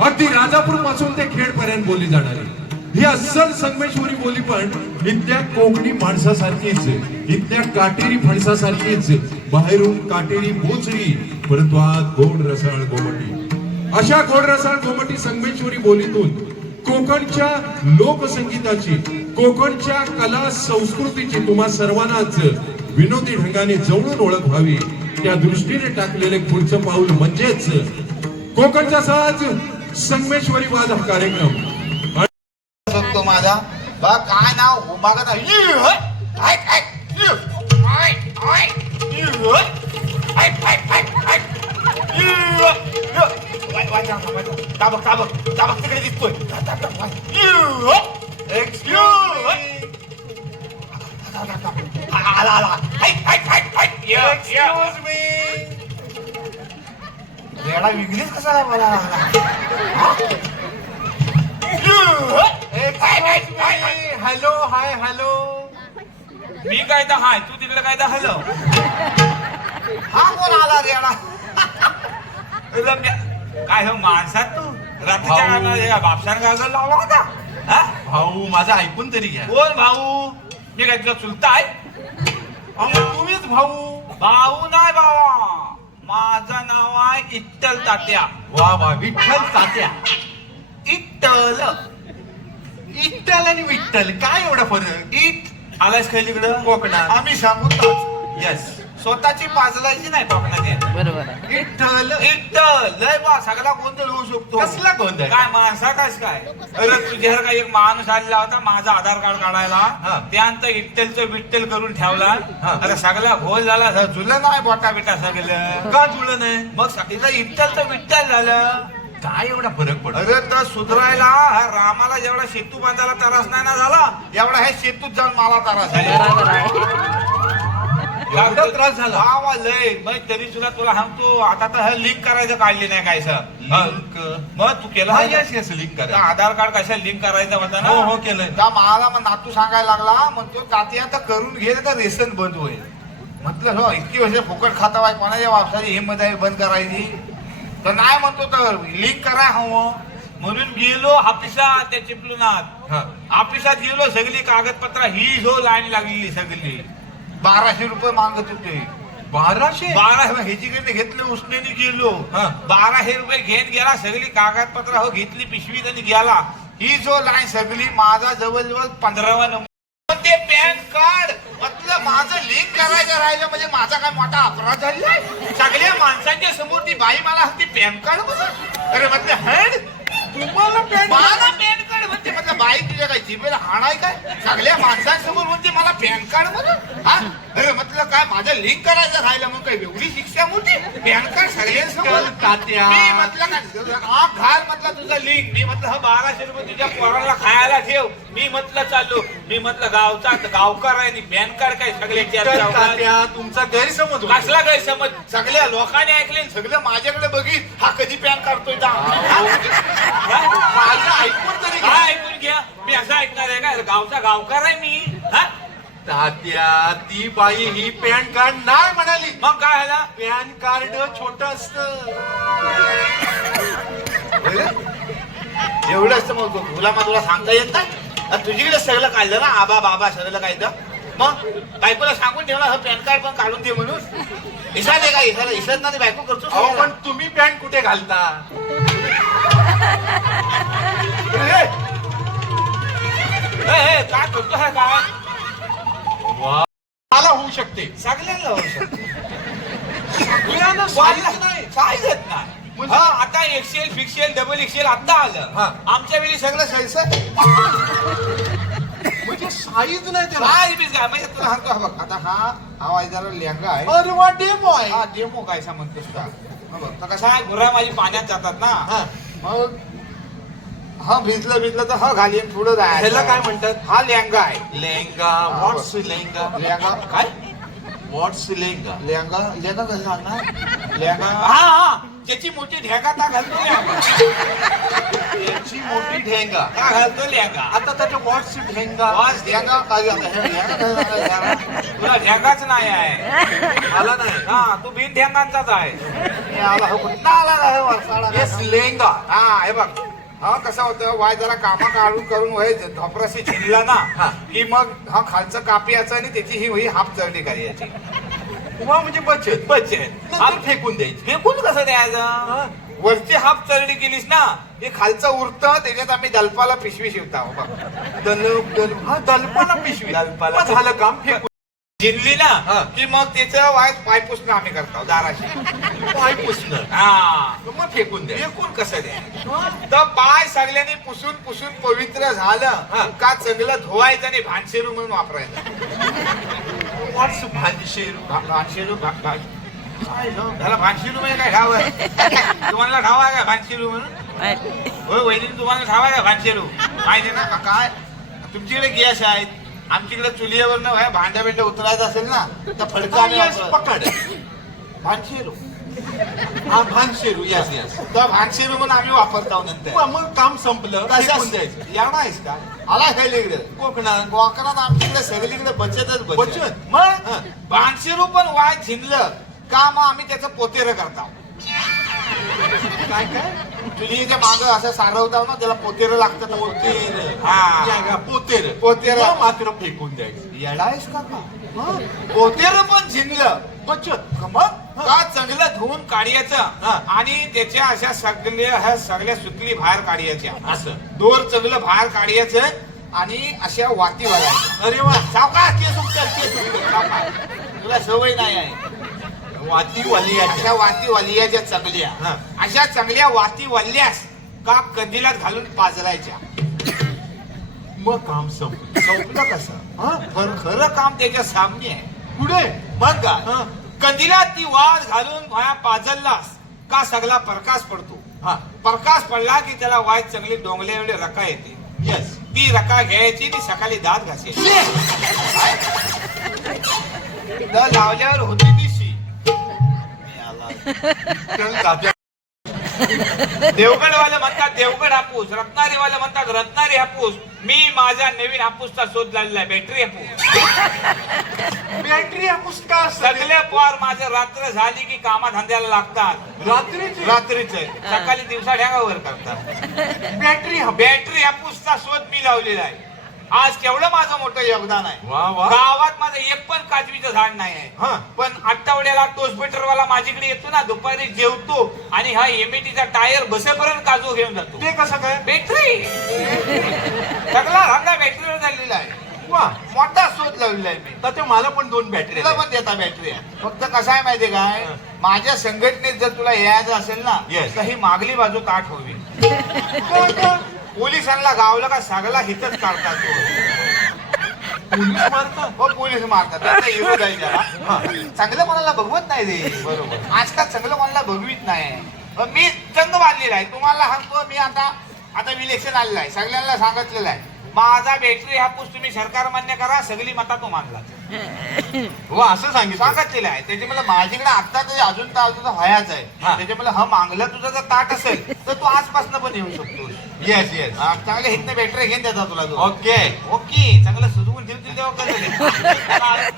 अगदी राजापूर पासून ते खेड पर्यंत बोली जाणारी ही अस्सल संगमेश्वरी बोली पण इथल्या कोकणी माणसासारखीच, इथल्या काटेरी फणसासारखीच, बाहेरून काटेरी बोचरी, परंतु आत गोड रसाळ गोमटी. अशा गोड रसाळ गोमटी संगमेश्वरी बोलीतून कोकणच्या लोकसंगीताची, कोकणच्या कला संस्कृतीची तुम्हा सर्वांनाच विनोदी ढंगाने जवळून ओळख व्हावी, त्या दृष्टीने टाकलेले पुढचं पाऊल म्हणजेच कोकणचा साज संगमेश्वरी वाद हा कार्यक्रम. तो माझा बा काय नाव मागत तिकडे दिसतोय. आला आला रेडा विगलीच कसा मला हॅलो हाय हॅलो. मी काय तर हाय, तू तिकडे काय तर हॅलो. हा कोण आला रेडा? काय हो माणसात तू रात्रीच्या बापशान गाजर लावला होता. हा? भाऊ माझं ऐकून तरी घ्या. कोण भाऊ? मी काय तुला चुलता आहे? तुम्हीच भाऊ. भाऊ नाही बाबा, माझं नाव आहे इट्टल तात्या. वा वा, विठ्ठल तात्या. इट्टल इट्टल आणि विठ्ठल काय एवढा फरक? इट आलायस काय तिकडं कोकणात आम्ही सांगतो. येस. स्वतःची पाजलायची नाही कोकणात. बरोबर आहे. इट्टल इट्टल लय बा सगळा गोंधळ होऊ शकतो. कसला गोंधळ? काय माणसा काय अरे तुझ्या काही एक माणूस आलेला होता माझा आधार कार्ड काढायला, त्यानंतर इट्टलचं विठ्ठल करून ठेवला. अरे सगळा घोल झाला, जुळलं नाही बोटा बिटा सगळं. का जुळलं नाही? मग सगळं इट्टलचं विठ्ठल झालं. काय एवढा फरक पडतो? अरे तर सुधरायला हा रामाला जेवढा सेतू बांधायला त्रास नाही ना झाला, एवढा हे सेतूत जाऊन मला त्रास बरोबर आहे. एवढा त्रास झाला? हा लय. मग तरी सुद्धा तुला सांगतो, आता तर हे लिंक करायचं काढले नाही काय सर. मग तू केलं हा, ना? येस येस, लिंक करा. आधार कार्ड कशा लिंक करायचं म्हणता हो ना. हो केलंय. मला मग नातू सांगायला लागला, म्हणतो ताती आता करून घे तर रेशन बंद होईल. म्हटलं हो इतकी वर्ष फुकट खाता वाय कोणाच्या वापसाची हिंमत आहे बंद करायची? तर नाही म्हणतो तर लिंक करा हवं. म्हणून गेलो हापिसात त्या चिपलुनात. हापिसात गेलो, सगळी कागदपत्र ही जो लाईन लागलेली सगळी. 1200 रुपये मागत होते. 1200? 12 ह्याच्याकडे घेतले उसनेने गेलो. 1200 रुपये घेत गेला, सगळी कागदपत्र हो घेतली पिशवीत आणि गेला. ही जो लाईन सगळी माझा जवळजवळ 15वा नंबर. ते पॅन कार्ड म्हटलं माझं लिंक करायचं राहिलं म्हणजे माझा काय मोठा अपराध झालेला आहे. सगळ्या माणसांच्या समोर ती बाई मला हत्ती पॅन कार्ड म्हणून. अरे म्हटलं हॅड तुम्हाला मला पॅन कार्ड म्हणते. म्हटलं बाई तुझ्या काय जिभेला हाणाय काय? सगळ्या माणसांसमोर म्हणते मला पॅन कार्ड म्हणून. हा अरे म्हटलं काय माझं लिंक करायचं राहिलं मग काय एवढी शिक्षा मोठी? पॅन कार्ड सगळ्यांसमोर तात्या. मी म्हटलं काय आग घाल म्हटलं तुझं लिंक. मी म्हटलं 1200 रुपये तुझ्या पोराला खायला ठेव. मी म्हटलं चाललो. मी म्हटलं गावचा गावकार आहे आणि पॅन कार्ड काय सगळ्याची तात्या, तुमचा गैरसमज होता. कसला गैरसमज? सगळ्या लोकांनी ऐकले, सगळं माझ्याकडे बघित हा कधी पॅन काढतोय का? माझं ऐकून तरी घ्या. काय ऐकून घ्या? मी असं ऐकणार आहे का? गावचा गावकार आहे मी. हा? तात्या, ती बाई ही पॅन कार्ड नाही म्हणाली. मग काय झालं? पॅन कार्ड छोट असतं. एवढं असतं मग तुला सांगता येत नाही. तुझीकडे सगळं काढलं ना आबा बाबा सगळं काढलं. मग बायकोला सांगून ठेवला हे पॅन कार्ड पण काढून दे म्हणून. इशाद आहे का? इशाद ना बायको करतो. अहो पण तुम्ही पॅन कुठे घालता? काय करतो हा काय? मला होऊ शकते. सगळ्यांना होऊ शकतं. सगळ्यांना साईज नाही. काय देत नाही. हा आता एक्सेल फिक्सेल डबल एक्सेल आता आलं. आमच्या वेळी सगळं सैसं म्हणजे साईज नाही त्याला. काय बीज काय म्हणजे तुला सांगतो. हा बघ आता हा वाय जरा लेंगा आहे. अरे वा, डेमो आहे. हा डेमो काय म्हणतोस का? तर कसं आहे, गुर्रा माझी पाण्यात जातात ना. मग हा भिजलं तर हा घालीन पुढं जायचं. ह्याला काय म्हणतात? हा लेहंगा आहे. लेहंगा. व्हॉट्स लेहंगा? लेहंगा काय? व्हॉट्स लेहंगा? लेहंगा कसं सांगणार? लेहंगा हा त्याची मोठी ढेगा का घालतो लेहंगा. याची मोठी ढेंगा. का घालतो लेहंगा. आता त्याच्या व्हॉट्स ढेंगा? वास ढेगा काय घालतो? हे लेहंगा कसं घालतो? तुला ढेगाच नाही आहे. मला नाही. हा तू बिन ढेंगांचाच आहे. हे आला हो कुठला आला का हे वासाला? येस लेहंगा. हा हे बघ हा कसं होतं वाय जरा कामा काढून करून वय धोपराशी झिजला ना हा. की मग हा खालचं कापी याचं आणि त्याची ही हाफ चढणी करायची. वा म्हणजे बचत. बचत नंतर फेकून द्यायची. फेकून कसं द्यायचं? वरची हाफ चढणी केलीस ना हे खालचं उरतं त्याच्यात आम्ही दलपाला पिशवी शिवता बघ. दलपाला पिशवी. दलपाला. मग झालं काम. फेकून झिजली ना हा. की मग त्याचं वाय पाय पुसणं आम्ही करतो दाराशी. पाय पुसणं. हा मग फेकून द्या. फेकून कसं द्या तर पाय सगळ्यांनी पुसून पवित्र झालं का चांगलं धुवायचं आणि भानशेरू म्हणून वापरायचं. व्हॉट्स भानशेरू? भानशेरू झाला भानशेरू म्हणजे काय ठाव आहे? तुम्हाला ठाव आहे का भानशेरू म्हणून? होय वहिनी तुम्हाला ठाव आहे का भानशेरू? माहिती ना काय तुमच्याकडे गॅस आहेत आमच्याकडे चुलीवर भांड्या बिंड्या उतरायचं असेल ना तर फडका आम्ही वापरतो. पकड. भानशेरू हा भानशेरू. Yes yes. तर भानशेरू म्हणून आम्ही वापरतो नंतर. मग काम संपलं. फेकून द्यायचं. याडा आहेस का? आला हे इकडे कोकणात आमच्याकडे सगळीकडे बचतच बचत. मग भानशिरू पण वाय झिनलं का मग आम्ही त्याचं पोतेर करतो. काय काय? चुलीच्या माग असं सारवताव ना त्याला पोतेर लागतं. हा पोतेर. पोतेर. मग मात्र फेकून द्यायचं. येडा आहेस का? पोतेर पण झिनलं बचत. मग का चांगलं धुवून काढायचं आणि त्याच्या अशा सगळ्या सुतली बाहेर काढायच्या. असं दोर चांगलं बाहेर काढायचं आणि अशा वाती वालायच्या. अरे वा. सावकाश केस उठतात सावकाश. तुला सवय नाही आहे. वाती वाली अशा वाती वलियाच्या चांगल्या अशा चांगल्या वाती वल्ल्यास का कंदिलात घालून पाजरायच्या. मग काम संपलं. संपलं कसं? खरं काम त्याच्या सामने आहे. पुढे मग काय कंदिलात ती वाद घालून वाया पाजरलास का सगळा प्रकाश पडतो. प्रकाश पडला की त्याला वाय चांगली डोंगले एवढे रका येते. येस. ती रका घ्यायची आणि सकाळी दात घासायची. लावल्यावर होती ती शी. देवगडवाले म्हणतात देवगड हापूस. रत्नागिरीवाले म्हणतात रत्नागिरी हापूस. मी माझ्या नवीन हापूसचा शोध लावलेला आहे. बॅटरी हापूस. बॅटरी हापूस का? सगळे पोर माझे रात्र झाली की कामाधंद्याला लागतात. रात्रीचे सकाळी दिवसा ढ्यागावर करतात. बॅटरी हापूसचा शोध मी लावलेला आहे. आज केवढं माझं मोठं योगदान आहे. वा वा. गावात माझं एक पण काजवीचं झाड नाही आहे. पण आठवड्याला टोस्टबेटरवाला माझ्याकडे येतो ना दुपारी जेवतो आणि हा एमएटीचा टायर बसेपर्यंत काजू घेऊन जातो. ते कसं काय? बॅटरी सगळा धंदा बॅटरीवर झालेला आहे. वा. मोठा शोध लावलेला आहे मी. तर ते मला पण 2 बॅटरी तुला पण देता बॅटरी आहे. फक्त कसं आहे माहितीये काय माझ्या संघटनेत जर तुला यायचं असेल ना Yes. तर ही मागली बाजू ताट होवी. पोलिसांना गावलं का सगळा हितच काढतात. पोलीस मारतात. हो पोलीस मारतात. त्याचा विरोध आहे जरा. चांगलं कोणाला बघवत नाही रे. बरोबर. आजकाल चांगलं कोणाला बघवीत नाही. पण मी जंग बांधलेला आहे. तुम्हाला सांगतो मी आता इलेक्शन आलेलं आहे. सगळ्यांना सांगितलेलं आहे माझा बॅटरी हापूस तुम्ही सरकार मान्य करा. सगळी मता तो मानला. वा असं सांगितलेलं आहे. त्याच्यामुळे माझ्याकडे आता तरी अजून तुझा व्हायच आहे. त्याच्यामुळे हा मागला तुझा जर ताट असेल तर तू आजपासून पण येऊ शकतो. Yes yes. चांगल्या हितनं बॅटरी घेऊन देतात तुला. ओके ओके चांगलं सुधवून ठेवतील तेव्हा कसं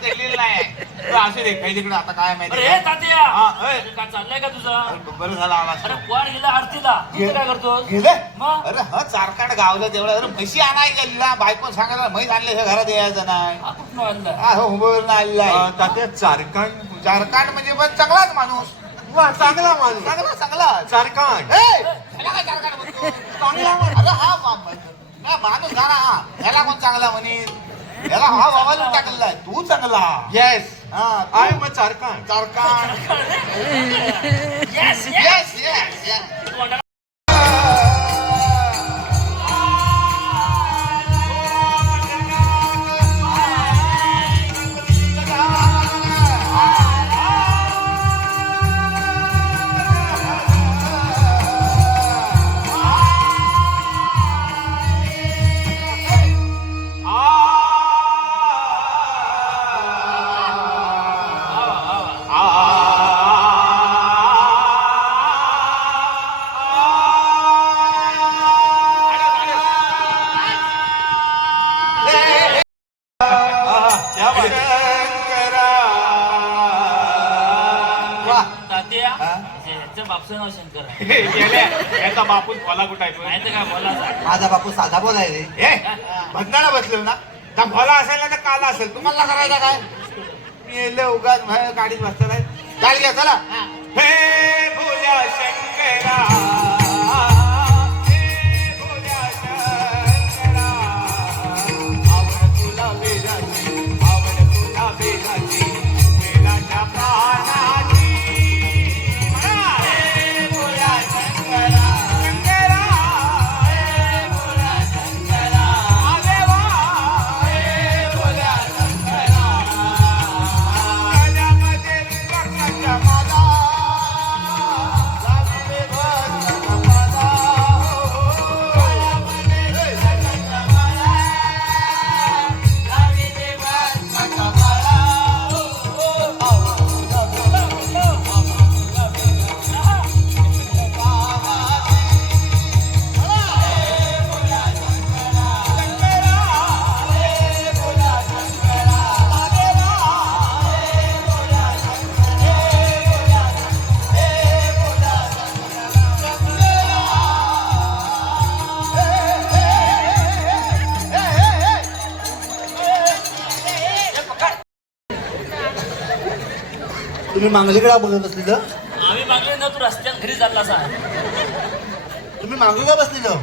केलेलं नाही. असू दे काही तिकडे आता काय माहिती. अरे तात्या हा, होय. काय चाललंय का तुझा? बरं झालं आला. अरे कोण गेला आरतीला? तू काय करतोस? गेलं मग? अरे हा चारकाड गावलं तेवढं. अरे म्हशी आणाय गेलेला बायको सांगायला म्हैस आणले हे घरात यायचं नाही. हा कुठं आणला? हा हो मुंबईवरून आलेला आहे. तात्या चारकांड. चारकांड म्हणजे पण चांगलाच माणूस. वा चांगला माणूस. चांगला चारकांड. ए, ह्याला काय चारकांड म्हणतो? अरे हा माणूस झाला हा. ह्याला कोण चांगला म्हणे? ह्याला हा बाबाला टाकलेला आहे. तू चांगला. येस. हा आय मग चारकांड. चारकांड. Yes, yes. Yes yes yes. तू म्हणा याचा बापूस भोला कुठं आहे माहिती का बोलायचा माझा बापू साधा बोलाय रे. हे बंधाला बसलो ना तर भोला असेल ना तर काला असेल तुम्हाला करायचा काय मी उगाच गाडीत बसताना चाल घ्या चला हे भोल्या शंकरा हे भोल्या शंकरा आवड तुला बेजाची आवड तुला बेजाची बेलाच्या प्राणाची हे भोल्या शंकरा शंकरा हे भोल्या शंकरा देवा हे भोल्या शंकरा गळ्यामध्ये रुद्राक्षाच्या माला लावले भस्माचा माला गळ्यामध्ये रुद्राक्षाच्या माला लावले भस्माचा माला तुम्ही मांगलीकडे बघत बसलेलं. आम्ही मागले ना तू रस्त्यात घरी चालला सा तुम्ही मांगलीकडे बसलेलं.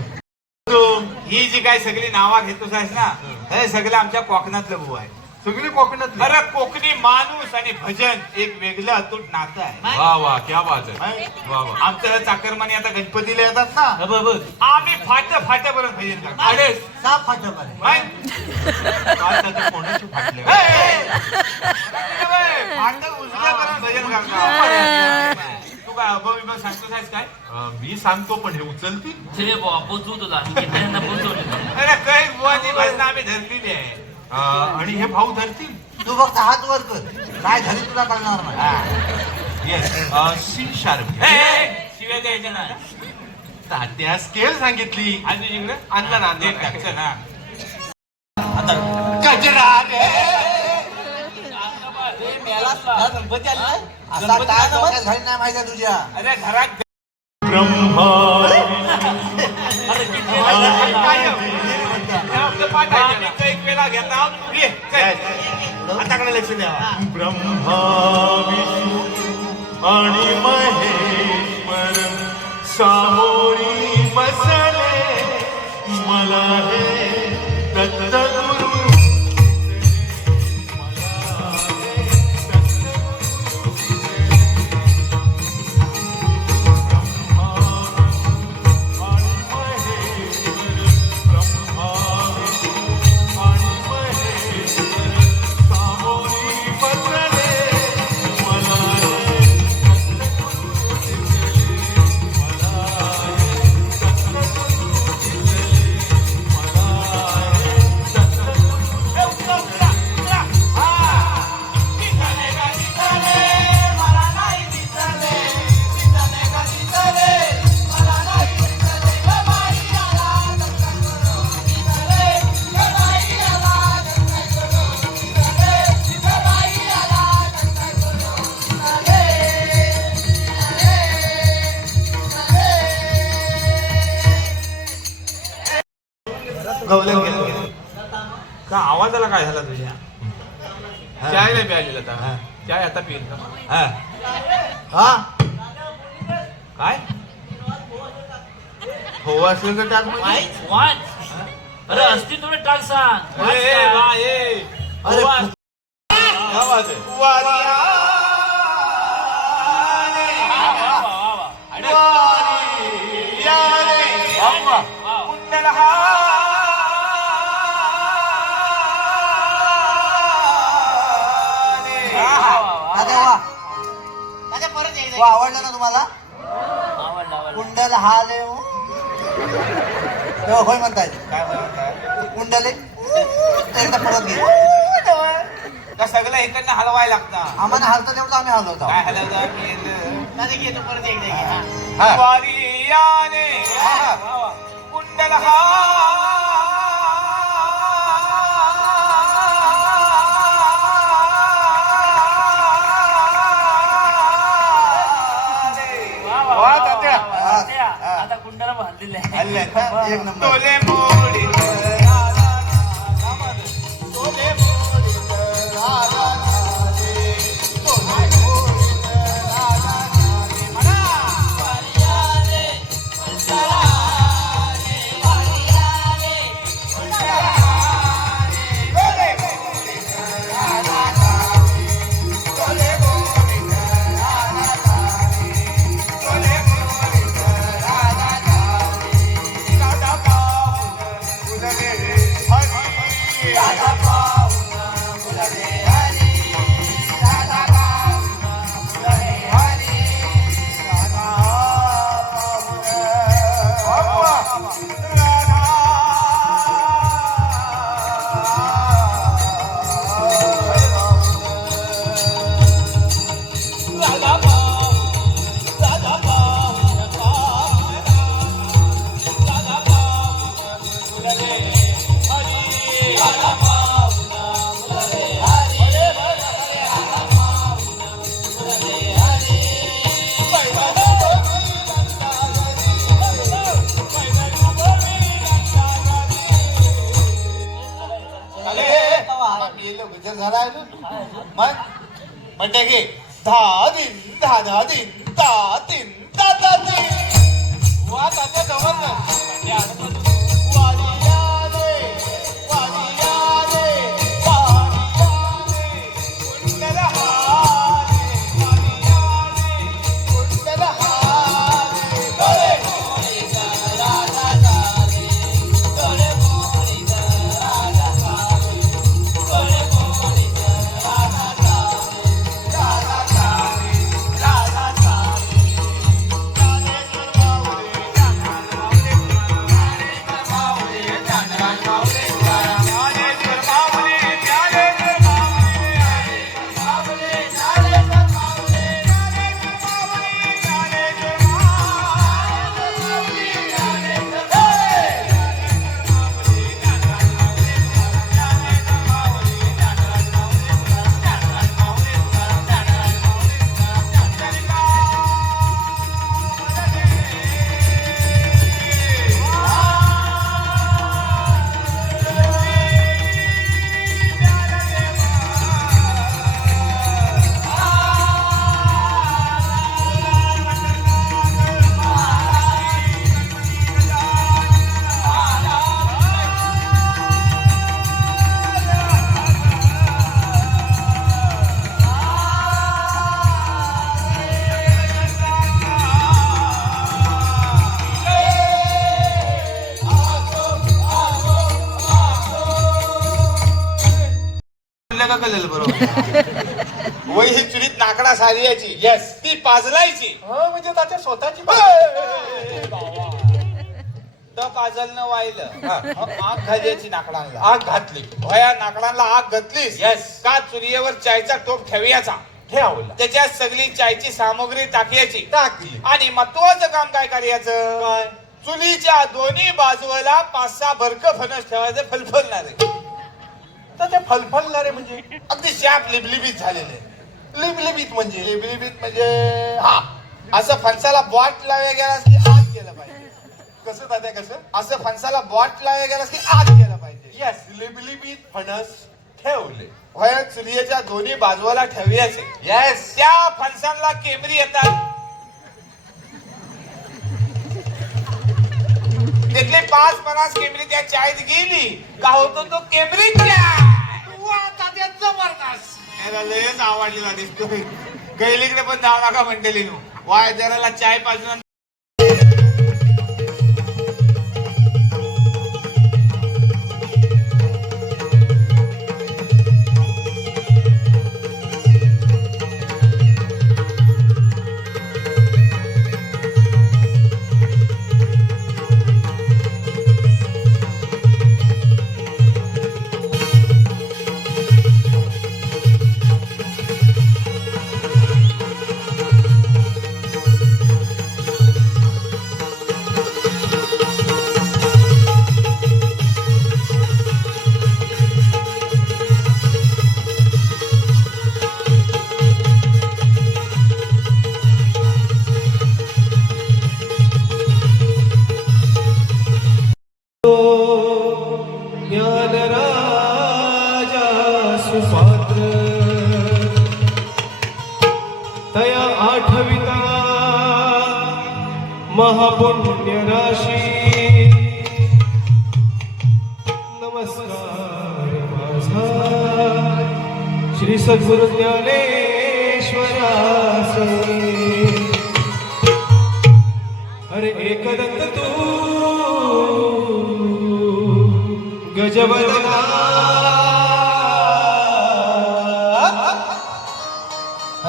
ही जी काय सगळी नावा घेतोस आहेस ना हे सगळं आमच्या कोकणातलं भाऊ आहे. सगळी कोकणात. अरे कोकणी माणूस आणि भजन एक वेगळं अतूट नातं आहे. वा वा क्या बात आहे. है? वा वा. आमचं चाकरमानी आता गणपतीला येतात ना बरोबर आम्ही फाट्यापर्यंत भजन करतो. अरे साप फाटक आहे. कोणाची फाटले फाटक उजव्यापर्यंत भजन करतो. तू काय अभव विभाग सांगतोस आहेस काय मी सांगतो पण हे उचलतील. चले बाबा पोचू तुला किती पोचवले अरे काही बुवाची भजन आम्ही धरलेली आहे. आणि हे भाऊ धरतील. तू फक्त हात वर कर. काय झाली तुला कळणार नाही. Yes C sharp. शिवाय द्यायच्या ना तात्या स्केल सांगितली. आणि जिंकलं आणला ना ते टाकचं ना गजरा रे. गणपती आला असा काय डोक्यात घाली नाही माहिती तुझ्या. अरे घरात अरे किती आपलं पाठ आहे त्याला. एक वेळा घेता तू घे चल. आताकडे लक्ष द्यावा. ब्रह्मा विष्णू आणि महेश्वर सामोरी बसले मला हे दत्तगुरु गवलन गेलं का आवाजाला काय झाला तुझ्या चाय नाही प्यायलेला आता चाय आता पिईल का हा काय हो असेल तर टाक मग. वाच अरे असती तुम्ही टाक सांग वाच ए, का? वा, ए. अरे हो, वाच. क्या बात आहे. वारिया रे. वारिया रे. कुंडलहा दादा वा. वा, आवडलं ना तुम्हाला. आवडलं कुंडल हाले हो. तेव्हा होय म्हणताय. काय म्हणतात कुंडले एकदा परत घे. का सगळं इकडनं हलवायला लागतं. आम्हाला हालतो तेवढं आम्ही हलवतो. काय हलवतं हा. वारियाने कुंडलहा वा तात्या. चालले आहेत ना? एक नंबर तोले मोडीत राधा तोले मोडीत राधा नारे. तोले मोडीत राधा नारे. म्हणा. तोले मोडीत राधा नारे. तोले मोडीत राधा नारे. तोले मोडीत राधा नारे. राधा पाहून फुलले हरी. राधा पाहून फुलले हरी. राधा पाहून फुलले हरी. राधा पाहून राधा पाहून राधा पाहून राधा पाहून फुलले हरी. राधा पाहून फुलले हरी. राधा पाहून फुलले हरी. विचार झाला आहे ना? मग म्हणते की धा दिन धा धा दिन धा दिन धा धा दिन. वा तात्या जवळ ना. वालिया रे वालिया रे वालिया रे कुंडल हारे. वालिया रे कुंडल हारे. तोले मोडीत राधा नारे. तोले मोडीत राधा नारे. तोले मोडीत राधा नारे. राधा नारे. राधा नारे. का कळलेलं बरोबर. वय ही चुलीत नाकडा सारियाची. येस. ती पाजलायची. म्हणजे त्याच्या स्वतःची पाजलनं वाहिलं. आग घालायची नाकडांना. आग घातली. भया नाकडांना आग घातलीस. येस. का चुलीवर चायचा टोप ठेवायचा. ठेवला. त्याच्यात सगळी चायची सामग्री टाकायची. टाकली. आणि महत्वाचं काम काय करायचं. काय. चुलीच्या दोन्ही बाजूला 5-6 बरक फणस ठेवायचे फलफलणारे. तर ते फलफलणारे म्हणजे अगदी शाप लिबलिबीत झालेले. लिबलिबीत म्हणजे हा असं फणसाला बॉट लावल्या गेलास की आत गेलं पाहिजे. कसं दादा कसं. असं फणसाला बॉट लावल्या गेलास की आत गेलं पाहिजे. येस. लिबलिबीत फणस ठेवले. वय चुलीच्या दोन्ही बाजूला ठेवायचे. येस. त्या फणसांना केमरी येतात. तिथले 5-50 केमरी त्या चायत गेली का होतो तो केमरी चाय. जबरदस्त. लयच आवडलेला दिसतो. गैलीकडे पण जाऊ नका म्हणतेली वाय जराला चाय पाजून पुण्यराशी नमस्कार माझा श्री सद्गुरु ज्ञानेश्वरास अरे एकदंत तू गजवदना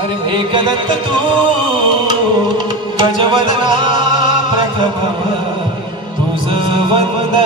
अरे एकदंत तू गजवदना प्रथम तुझ वंदना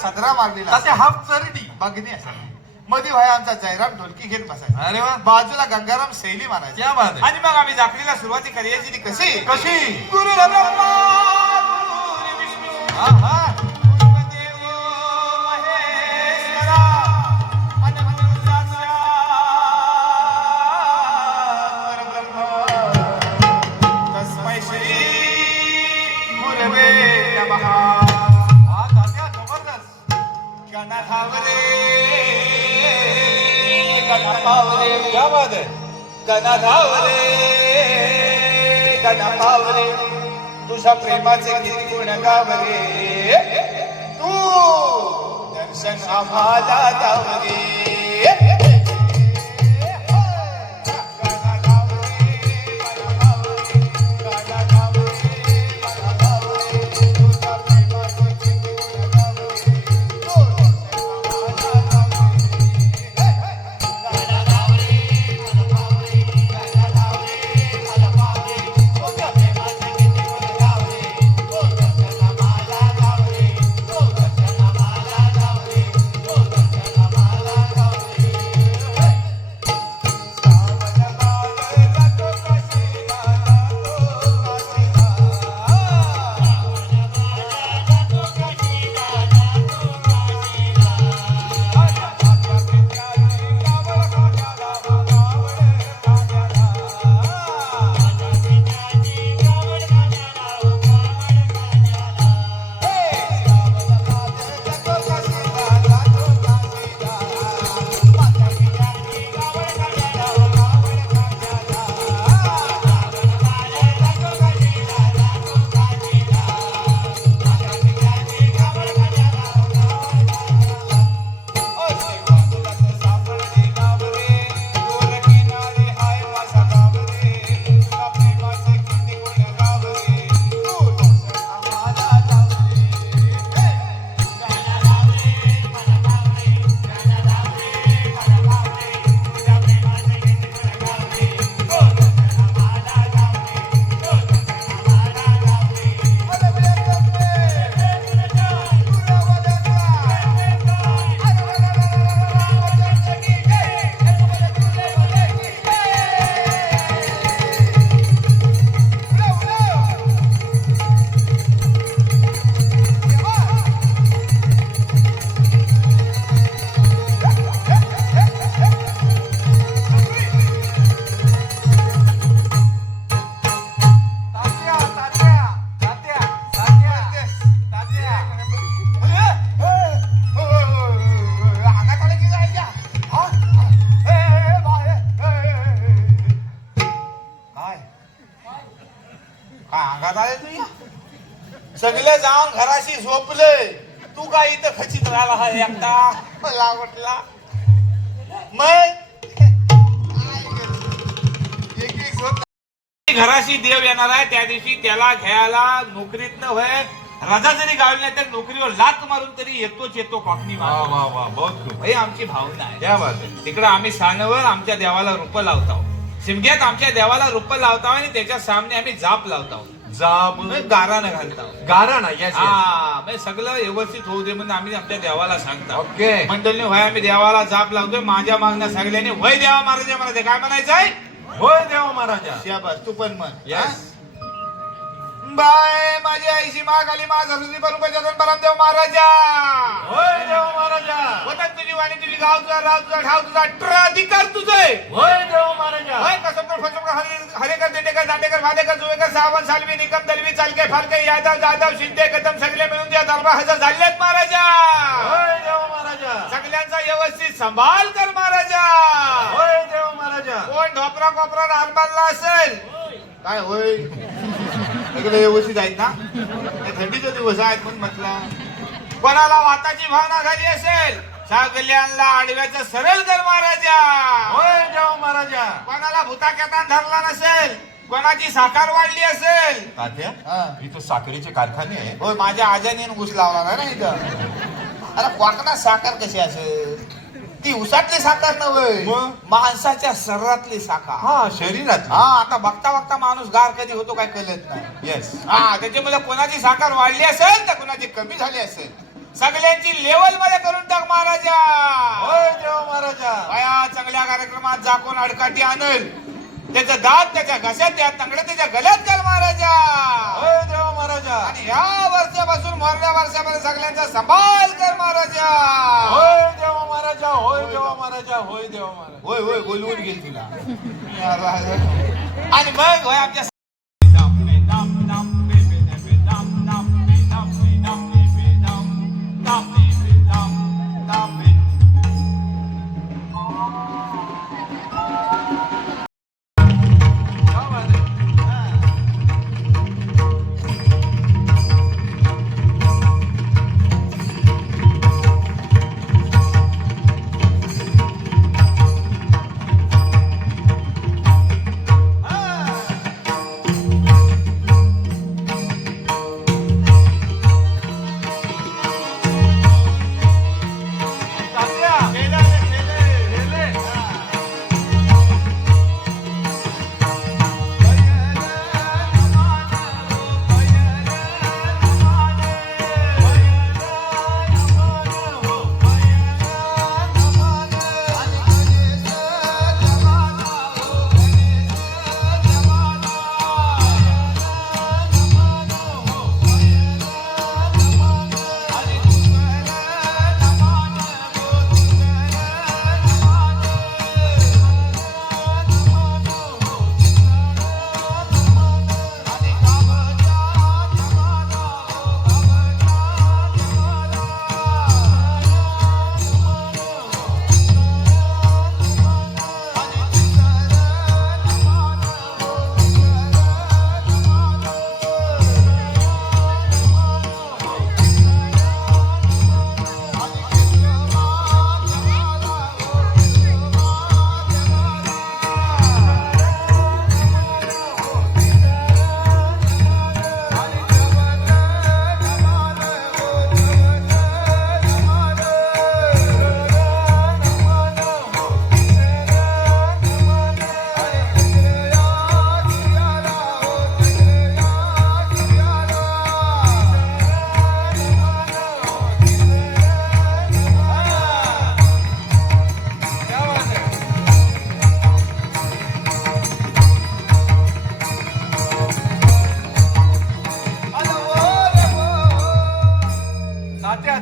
सदरा मारलेला हाफ चरडी बघणे असं मध्ये भाई आमचा जयराम ढोलकी घेत बसायचा. अरे वा. बाजूला गंगाराम शैली मारायची आणि मग आम्ही जाकलीला सुरुवाती करायची ती कशी कशी गुरु ब्रह्मा गुरु विष्णू गुरुदेव महेश्वरा अनंत परब्रह्म तस्मै श्री गुरवे नमः. गणाधावरे तुझ्या प्रेमाचे किती गुण गावरे तू दर्शन आम्हाला दावरे. सगळे जाऊन घराशी झोपले, तू काय इथं खचित राहिला हा एकटा मला वाटला. मग घराशी देव येणार आहे, त्या दिवशी त्याला घ्यायला नोकरीत न होय रजा जरी गावली नाही तर नोकरीवर लात मारून तरी येतो कॉकनी. हे आमची भावना आहे. तिकडे आम्ही सानवर आमच्या देवाला रूप लावतो, शिमग्यात आमच्या देवाला रूप लावतो आणि त्याच्या सामने आम्ही जाप लावतो. जाप गारानं घालतो, गारानं. हा म्हणजे सगळं व्यवस्थित होऊ दे म्हणून आम्ही आमच्या देवाला सांगतो. ओके मंडळी होय आम्ही देवाला जाप लावतोय. माझ्या मागण्या सगळ्यांनी वय देवा महाराजा महाराजा काय म्हणायचंय? होय देवा महाराजा. शाबास तू पण म्हण. यस बाय माझी आईशी मागाली माझा सुधी बरोबर बरामदेव महाराजा. होय देव महाराजा. वतन तुझी वाणी तुझी गाव तुझा राव तुझा ठाव तुझा अठ्राधिकार तुझे. होय देव महाराजा. होय कसमकर फसमकर हरेकर देंडेकर दांडेकर भाडेकर जुवेकर सावंत सालवी निकम दलवी चालके फालके यादव जाधव शिंदे कदम सगळे मिळून द्या 12,000 झालेत महाराजा. होय देव महाराजा. सगळ्यांचा व्यवस्थित सांभाळ कर महाराजा. होय देव महाराजा. कोण ढोपरा कोपरा रान बांधला असेल काय होय सगळे व्यवस्थित आहेत ना? थंडीचे दिवस आहेत म्हणून म्हटलं. कोणाला वाताची भावना झाली असेल सगळ्यांना आडव्याचं सरळ कर महाराजा. होय देव महाराजा. कोणाला भूताक्यात धरला नसेल, कोणाची साखर वाढली असेल. इथं साखरेचे कारखाने आहे. होय माझ्या आजाने घुस लावला ना इथं. अरे कोकणात साखर कशी असेल? ती उसातली साखर नव्हे, माणसाच्या शरीरातली साखर. हा शरीरात. हा आता बघता बघता माणूस गार कधी होतो काय कळत नाही. येस. हा त्याच्यामुळे कोणाची साखर वाढली असेल तर कोणाची कमी झाली असेल. सगळ्यांची लेवल मध्ये करून टाक महाराजा. होय देव महाराजा. बाया चांगल्या कार्यक्रमात जाकून अडकाटी आणेल त्याचं दात त्याच्या घशात त्या तंगड्या त्याच्या गळ्यात घाल महाराजा. होय देव महाराजा. आणि या वर्षापासून मोरल्या वर्षापर्यंत सगळ्यांचा सांभाळ कर महाराजा. होय देव महाराजा. होय देव महाराजा. होय देव महाराजा. होय होय बोलवून गेल तुला. आणि मग होय आमच्या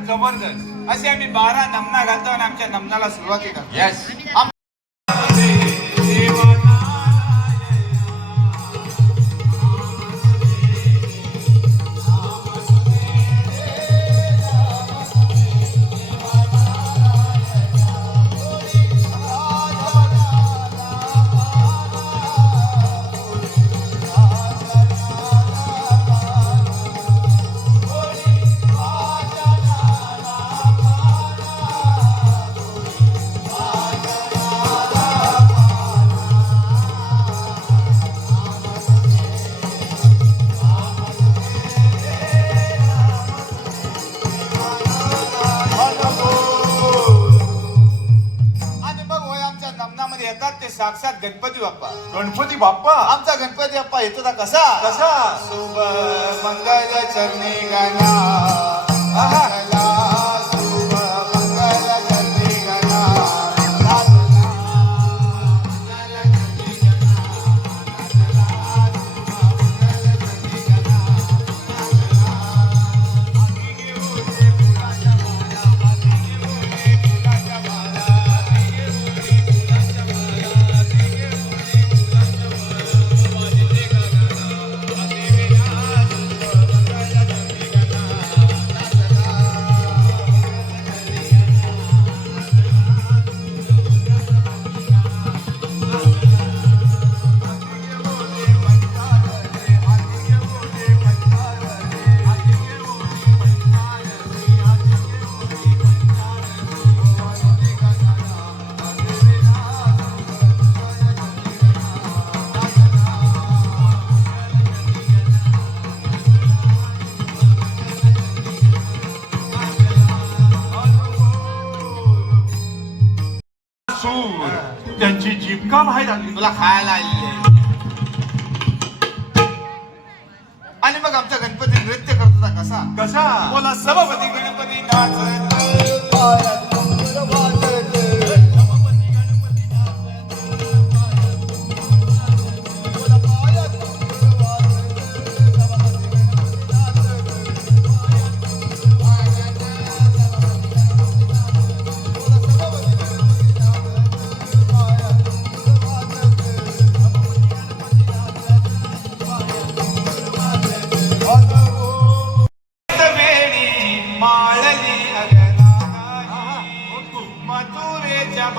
जबरदस्त असे आम्ही 12 नमना घालतो आणि आमच्या नमनाला सुरुवाती करतो. येस. साक्षात गणपती बाप्पा. गणपती बाप्पा आमचा गणपती बाप्पा येतो ना कसा कसा शुभ मंगल चरणी गणा मंगला शुभ मंगल चरणी गणा सूर त्यांची जीभ का बाहेर आली तुला खायला आलेले आणि मग आमचा गणपती नृत्य करत होता कसा कसा बोला सभापती गणपती नाचत पायात घुंगरू वाजत. बोला पायात घुंगरू वाजत, सभापती गणपती माळली मथुरेच्या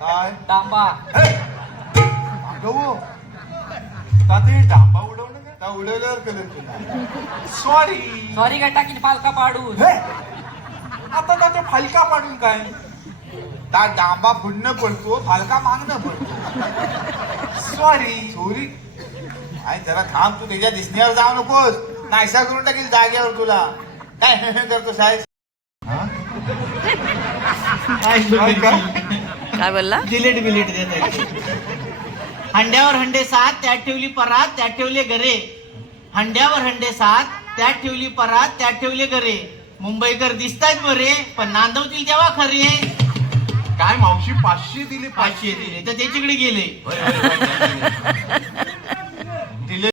काय डांबा गहू ताते डांबा उडवणं का उडवल्यावर करेल तुला. सॉरी काय टाकीन पालका पाडून आता त्याच्या फालका पाडून काय ता डांबा फुडणं पडतो फालका मागणं पडतो. सॉरी आई जरा थांब, तू त्याच्या दिसण्यावर जाऊ नकोस, नाहीसा करून टाकील जागेवर तुला. काय करतो साहेब? काय बोलला? जिलेट बिलेट देत आहे. हंड्यावर हंडे सात त्यात ठेवली परात त्यात ठेवले गरे. हंड्यावर हंडे सात त्यात ठेवली परात त्यात ठेवले गरे. मुंबईकर दिसतात बरे पण नांदवतील तेव्हा खरे. काय मावशी 500 दिले 500 दिले तर त्याच्याकडे गेले. दिले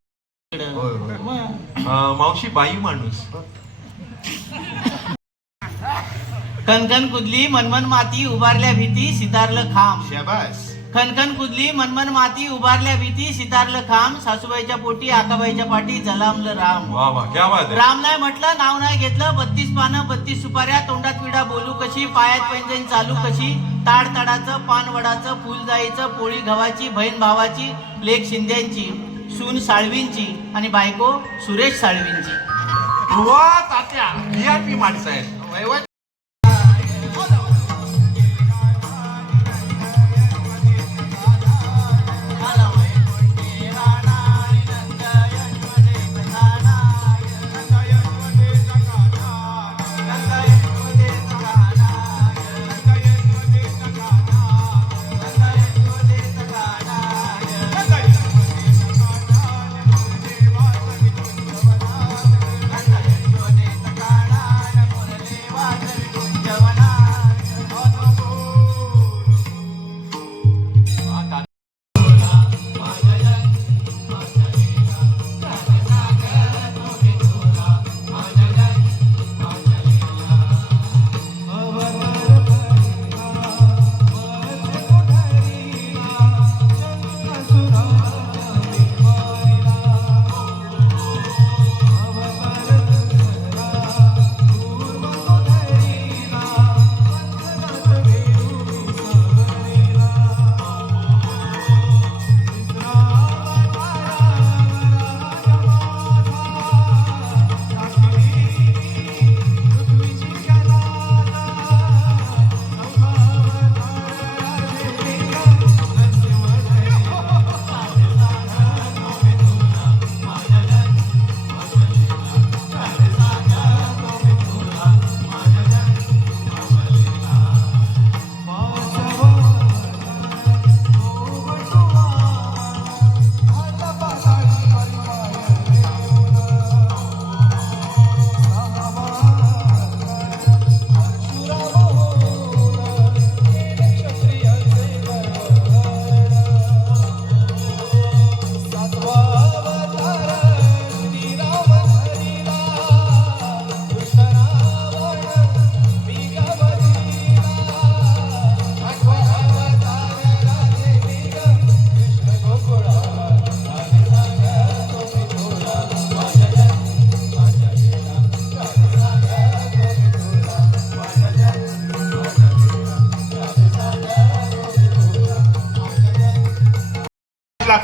मावशी बाई माणूस. कणकण कुदली मनमन माती उभारल्या भीती सितारलं खांब. शाबास. खनखन कुदली मनमन माती उभारल्या भीती सितारलं खांब. सासूबाईच्या पोटी आकाबाईच्या पाठी जलामलं राम. वा वा क्या बात आहे. राम नाही म्हटलं नाव नाही घेतलं. 32 पानं 32 सुपाऱ्या तोंडात विडा बोलू कशी. पायात पैंजण चालू कशी. ताड ताडाचं पान वडाचं फुल जाईचं पोळी गव्हाची. बहीण भावाची लेक शिंद्यांची सून साळवींची आणि बायको सुरेश साळवींची. वा तात्या VIP माणसं आहेत.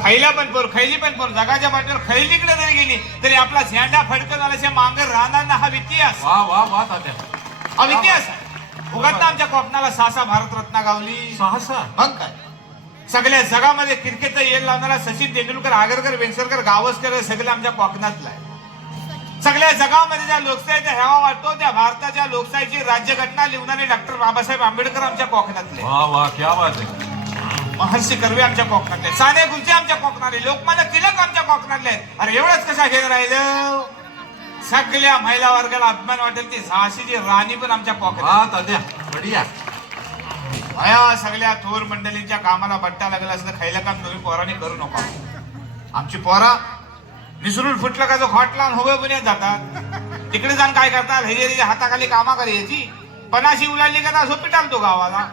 खैला पण पोर खैली पण पोर जगाच्या पाठीवर खैलीकडे जरी गेली तरी आपला झेंडा फडकत आल्याच्या मांगर राहणार ना. हा इतिहास वा वा वा तात्या. हा इतिहास उगाच ना आमच्या कोकणाला 6 भारतरत्ना गावली. 6 मग काय सगळ्या जगामध्ये क्रिकेटचा येल लावणारा सचिन तेंडुलकर, आगरकर, वेंगसरकर, गावस्कर सगळे आमच्या कोकणातला आहे. सगळ्या जगामध्ये ज्या लोकशाहीचा हेवा वाटतो त्या भारताच्या लोकशाहीची राज्यघटना लिहणारे डॉक्टर बाबासाहेब आंबेडकर आमच्या कोकणातले. वा वा क्या बात आहे. महर्षी कर्वे आमच्या कोकणातले, साने गुरुजी आमच्या कोकणातले, लोकमान्य टिळक आमच्या कोकणातले. अरे एवढंच कशा घेत राहिलं. सगळ्या महिला वर्गाला अभिमान वाटेल ती झाशीची राणी पण आमच्या कोकणात. तात्या बढिया. या सगळ्या थोर मंडळींच्या कामाला बट्टा लागला असं खायला काम तुम्ही पोरांनी करू नका. आमची पोरा निसरून फुटलं का जो हॉट लावून हवे पुण्यात जातात. तिकडे जाऊन काय करतात हेजेरीच्या हाताखाली कामा करायची. पणाशी उलाडली का ना झोपिटाल तो गावाला.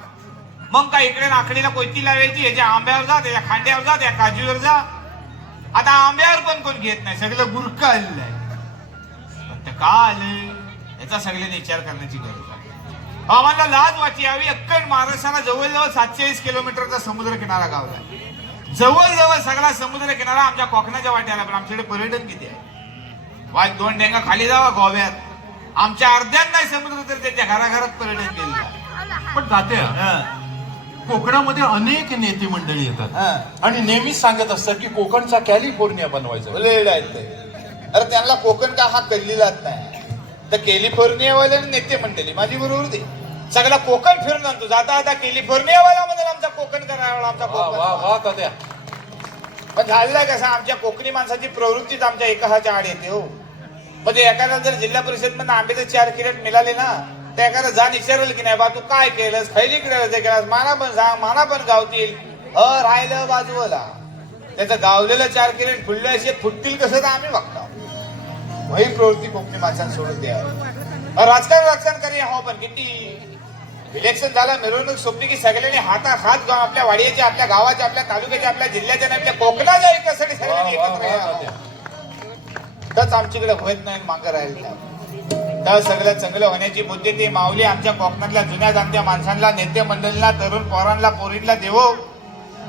मग काय इकडे नाखडीला कोयती लावायची, याच्या आंब्यावर जा, त्याच्या खांद्यावर जा, त्या काजूवर जा. आता आंब्यावर पण कोण घेत नाही, सगळं गुरखं आलेलं आहे. पण का आलं याचा सगळ्यांनी विचार करण्याची गरज आहे. आम्हाला लाज वाटली यावी. अक्कड महाराष्ट्राला जवळजवळ 740 किलोमीटरचा समुद्र किनारा गावला. जवळजवळ सगळा समुद्र किनारा आमच्या कोकणाच्या वाट्याला. पण आमच्याकडे पर्यटन किती आहे. वाज 2 डेंगा खाली जावा गोव्यात. आमच्या अर्ध्यात नाही समुद्र तर त्याच्या घराघरात पर्यटन केलं. पण तात्या कोकणामध्ये अनेक नेते मंडळी येतात आणि नेहमीच सांगत असतात की कोकणचा कॅलिफोर्निया बनवायचा. अरे त्यांना कोकण का हा कळलेलाच नाही. तर कॅलिफोर्नियावाले नेते मंडळी माझी बरोबर दे सगळा कोकण फिरून आणतो. जाता आता कॅलिफोर्नियावाला म्हणजे आमचा कोकण करावा. आमचा कोकण पण झालेला कसा आमच्या कोकणी माणसाची प्रवृत्तीच आमच्या एकाच्या आड येते हो. म्हणजे एखादा जर जिल्हा परिषद मध्ये आंब्याचे 4 किरेट मिळाले ना तर एखादा जाण विचारल की नाही बा तू काय केलंस, खैली केलंस, मला पण सांग, मला पण गावतील. राहिलं बाजूला त्याचं गावलेलं 4 किरेट फुडले असे फुटतील कसं तर आम्ही बघतो. वही प्रवृत्ती कोकणी माणसांना सोडून द्या. राजकारण करूया हो पण किती इलेक्शन झालं मिरवणूक सोपली की सगळ्यांनी हातात हात घालून आपल्या वाडीच्या, आपल्या गावाच्या, आपल्या तालुक्याच्या, आपल्या जिल्ह्याच्या आणि आपल्या कोकणाच्या एकासाठी सगळ्यांनी एकत्र या. तरच आमच्याकडे होत नाही मागं राहिलं. तर सगळं चांगलं होण्याची बुद्धी ती माऊली आमच्या कोकणातल्या जुन्या जाणत्या माणसांना, नेते मंडळींना, तरुण पोरांना, पोरींना देवो.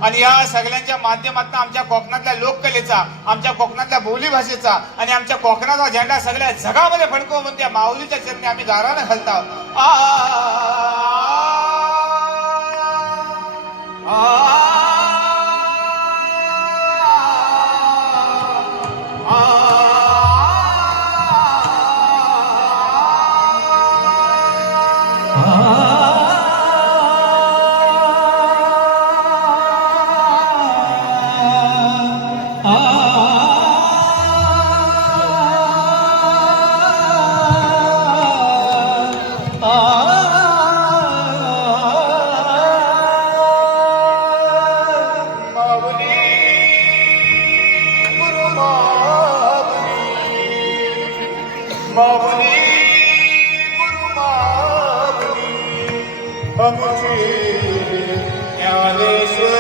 आणि या सगळ्यांच्या माध्यमातून आमच्या कोकणातल्या लोककलेचा, आमच्या कोकणातल्या बोलीभाषेचा आणि आमच्या कोकणाचा झेंडा सगळ्या जगामध्ये फडकवू म्हणून त्या माऊलीच्या चरणी आम्ही गारानं घालतो. ज्ञानेश्वर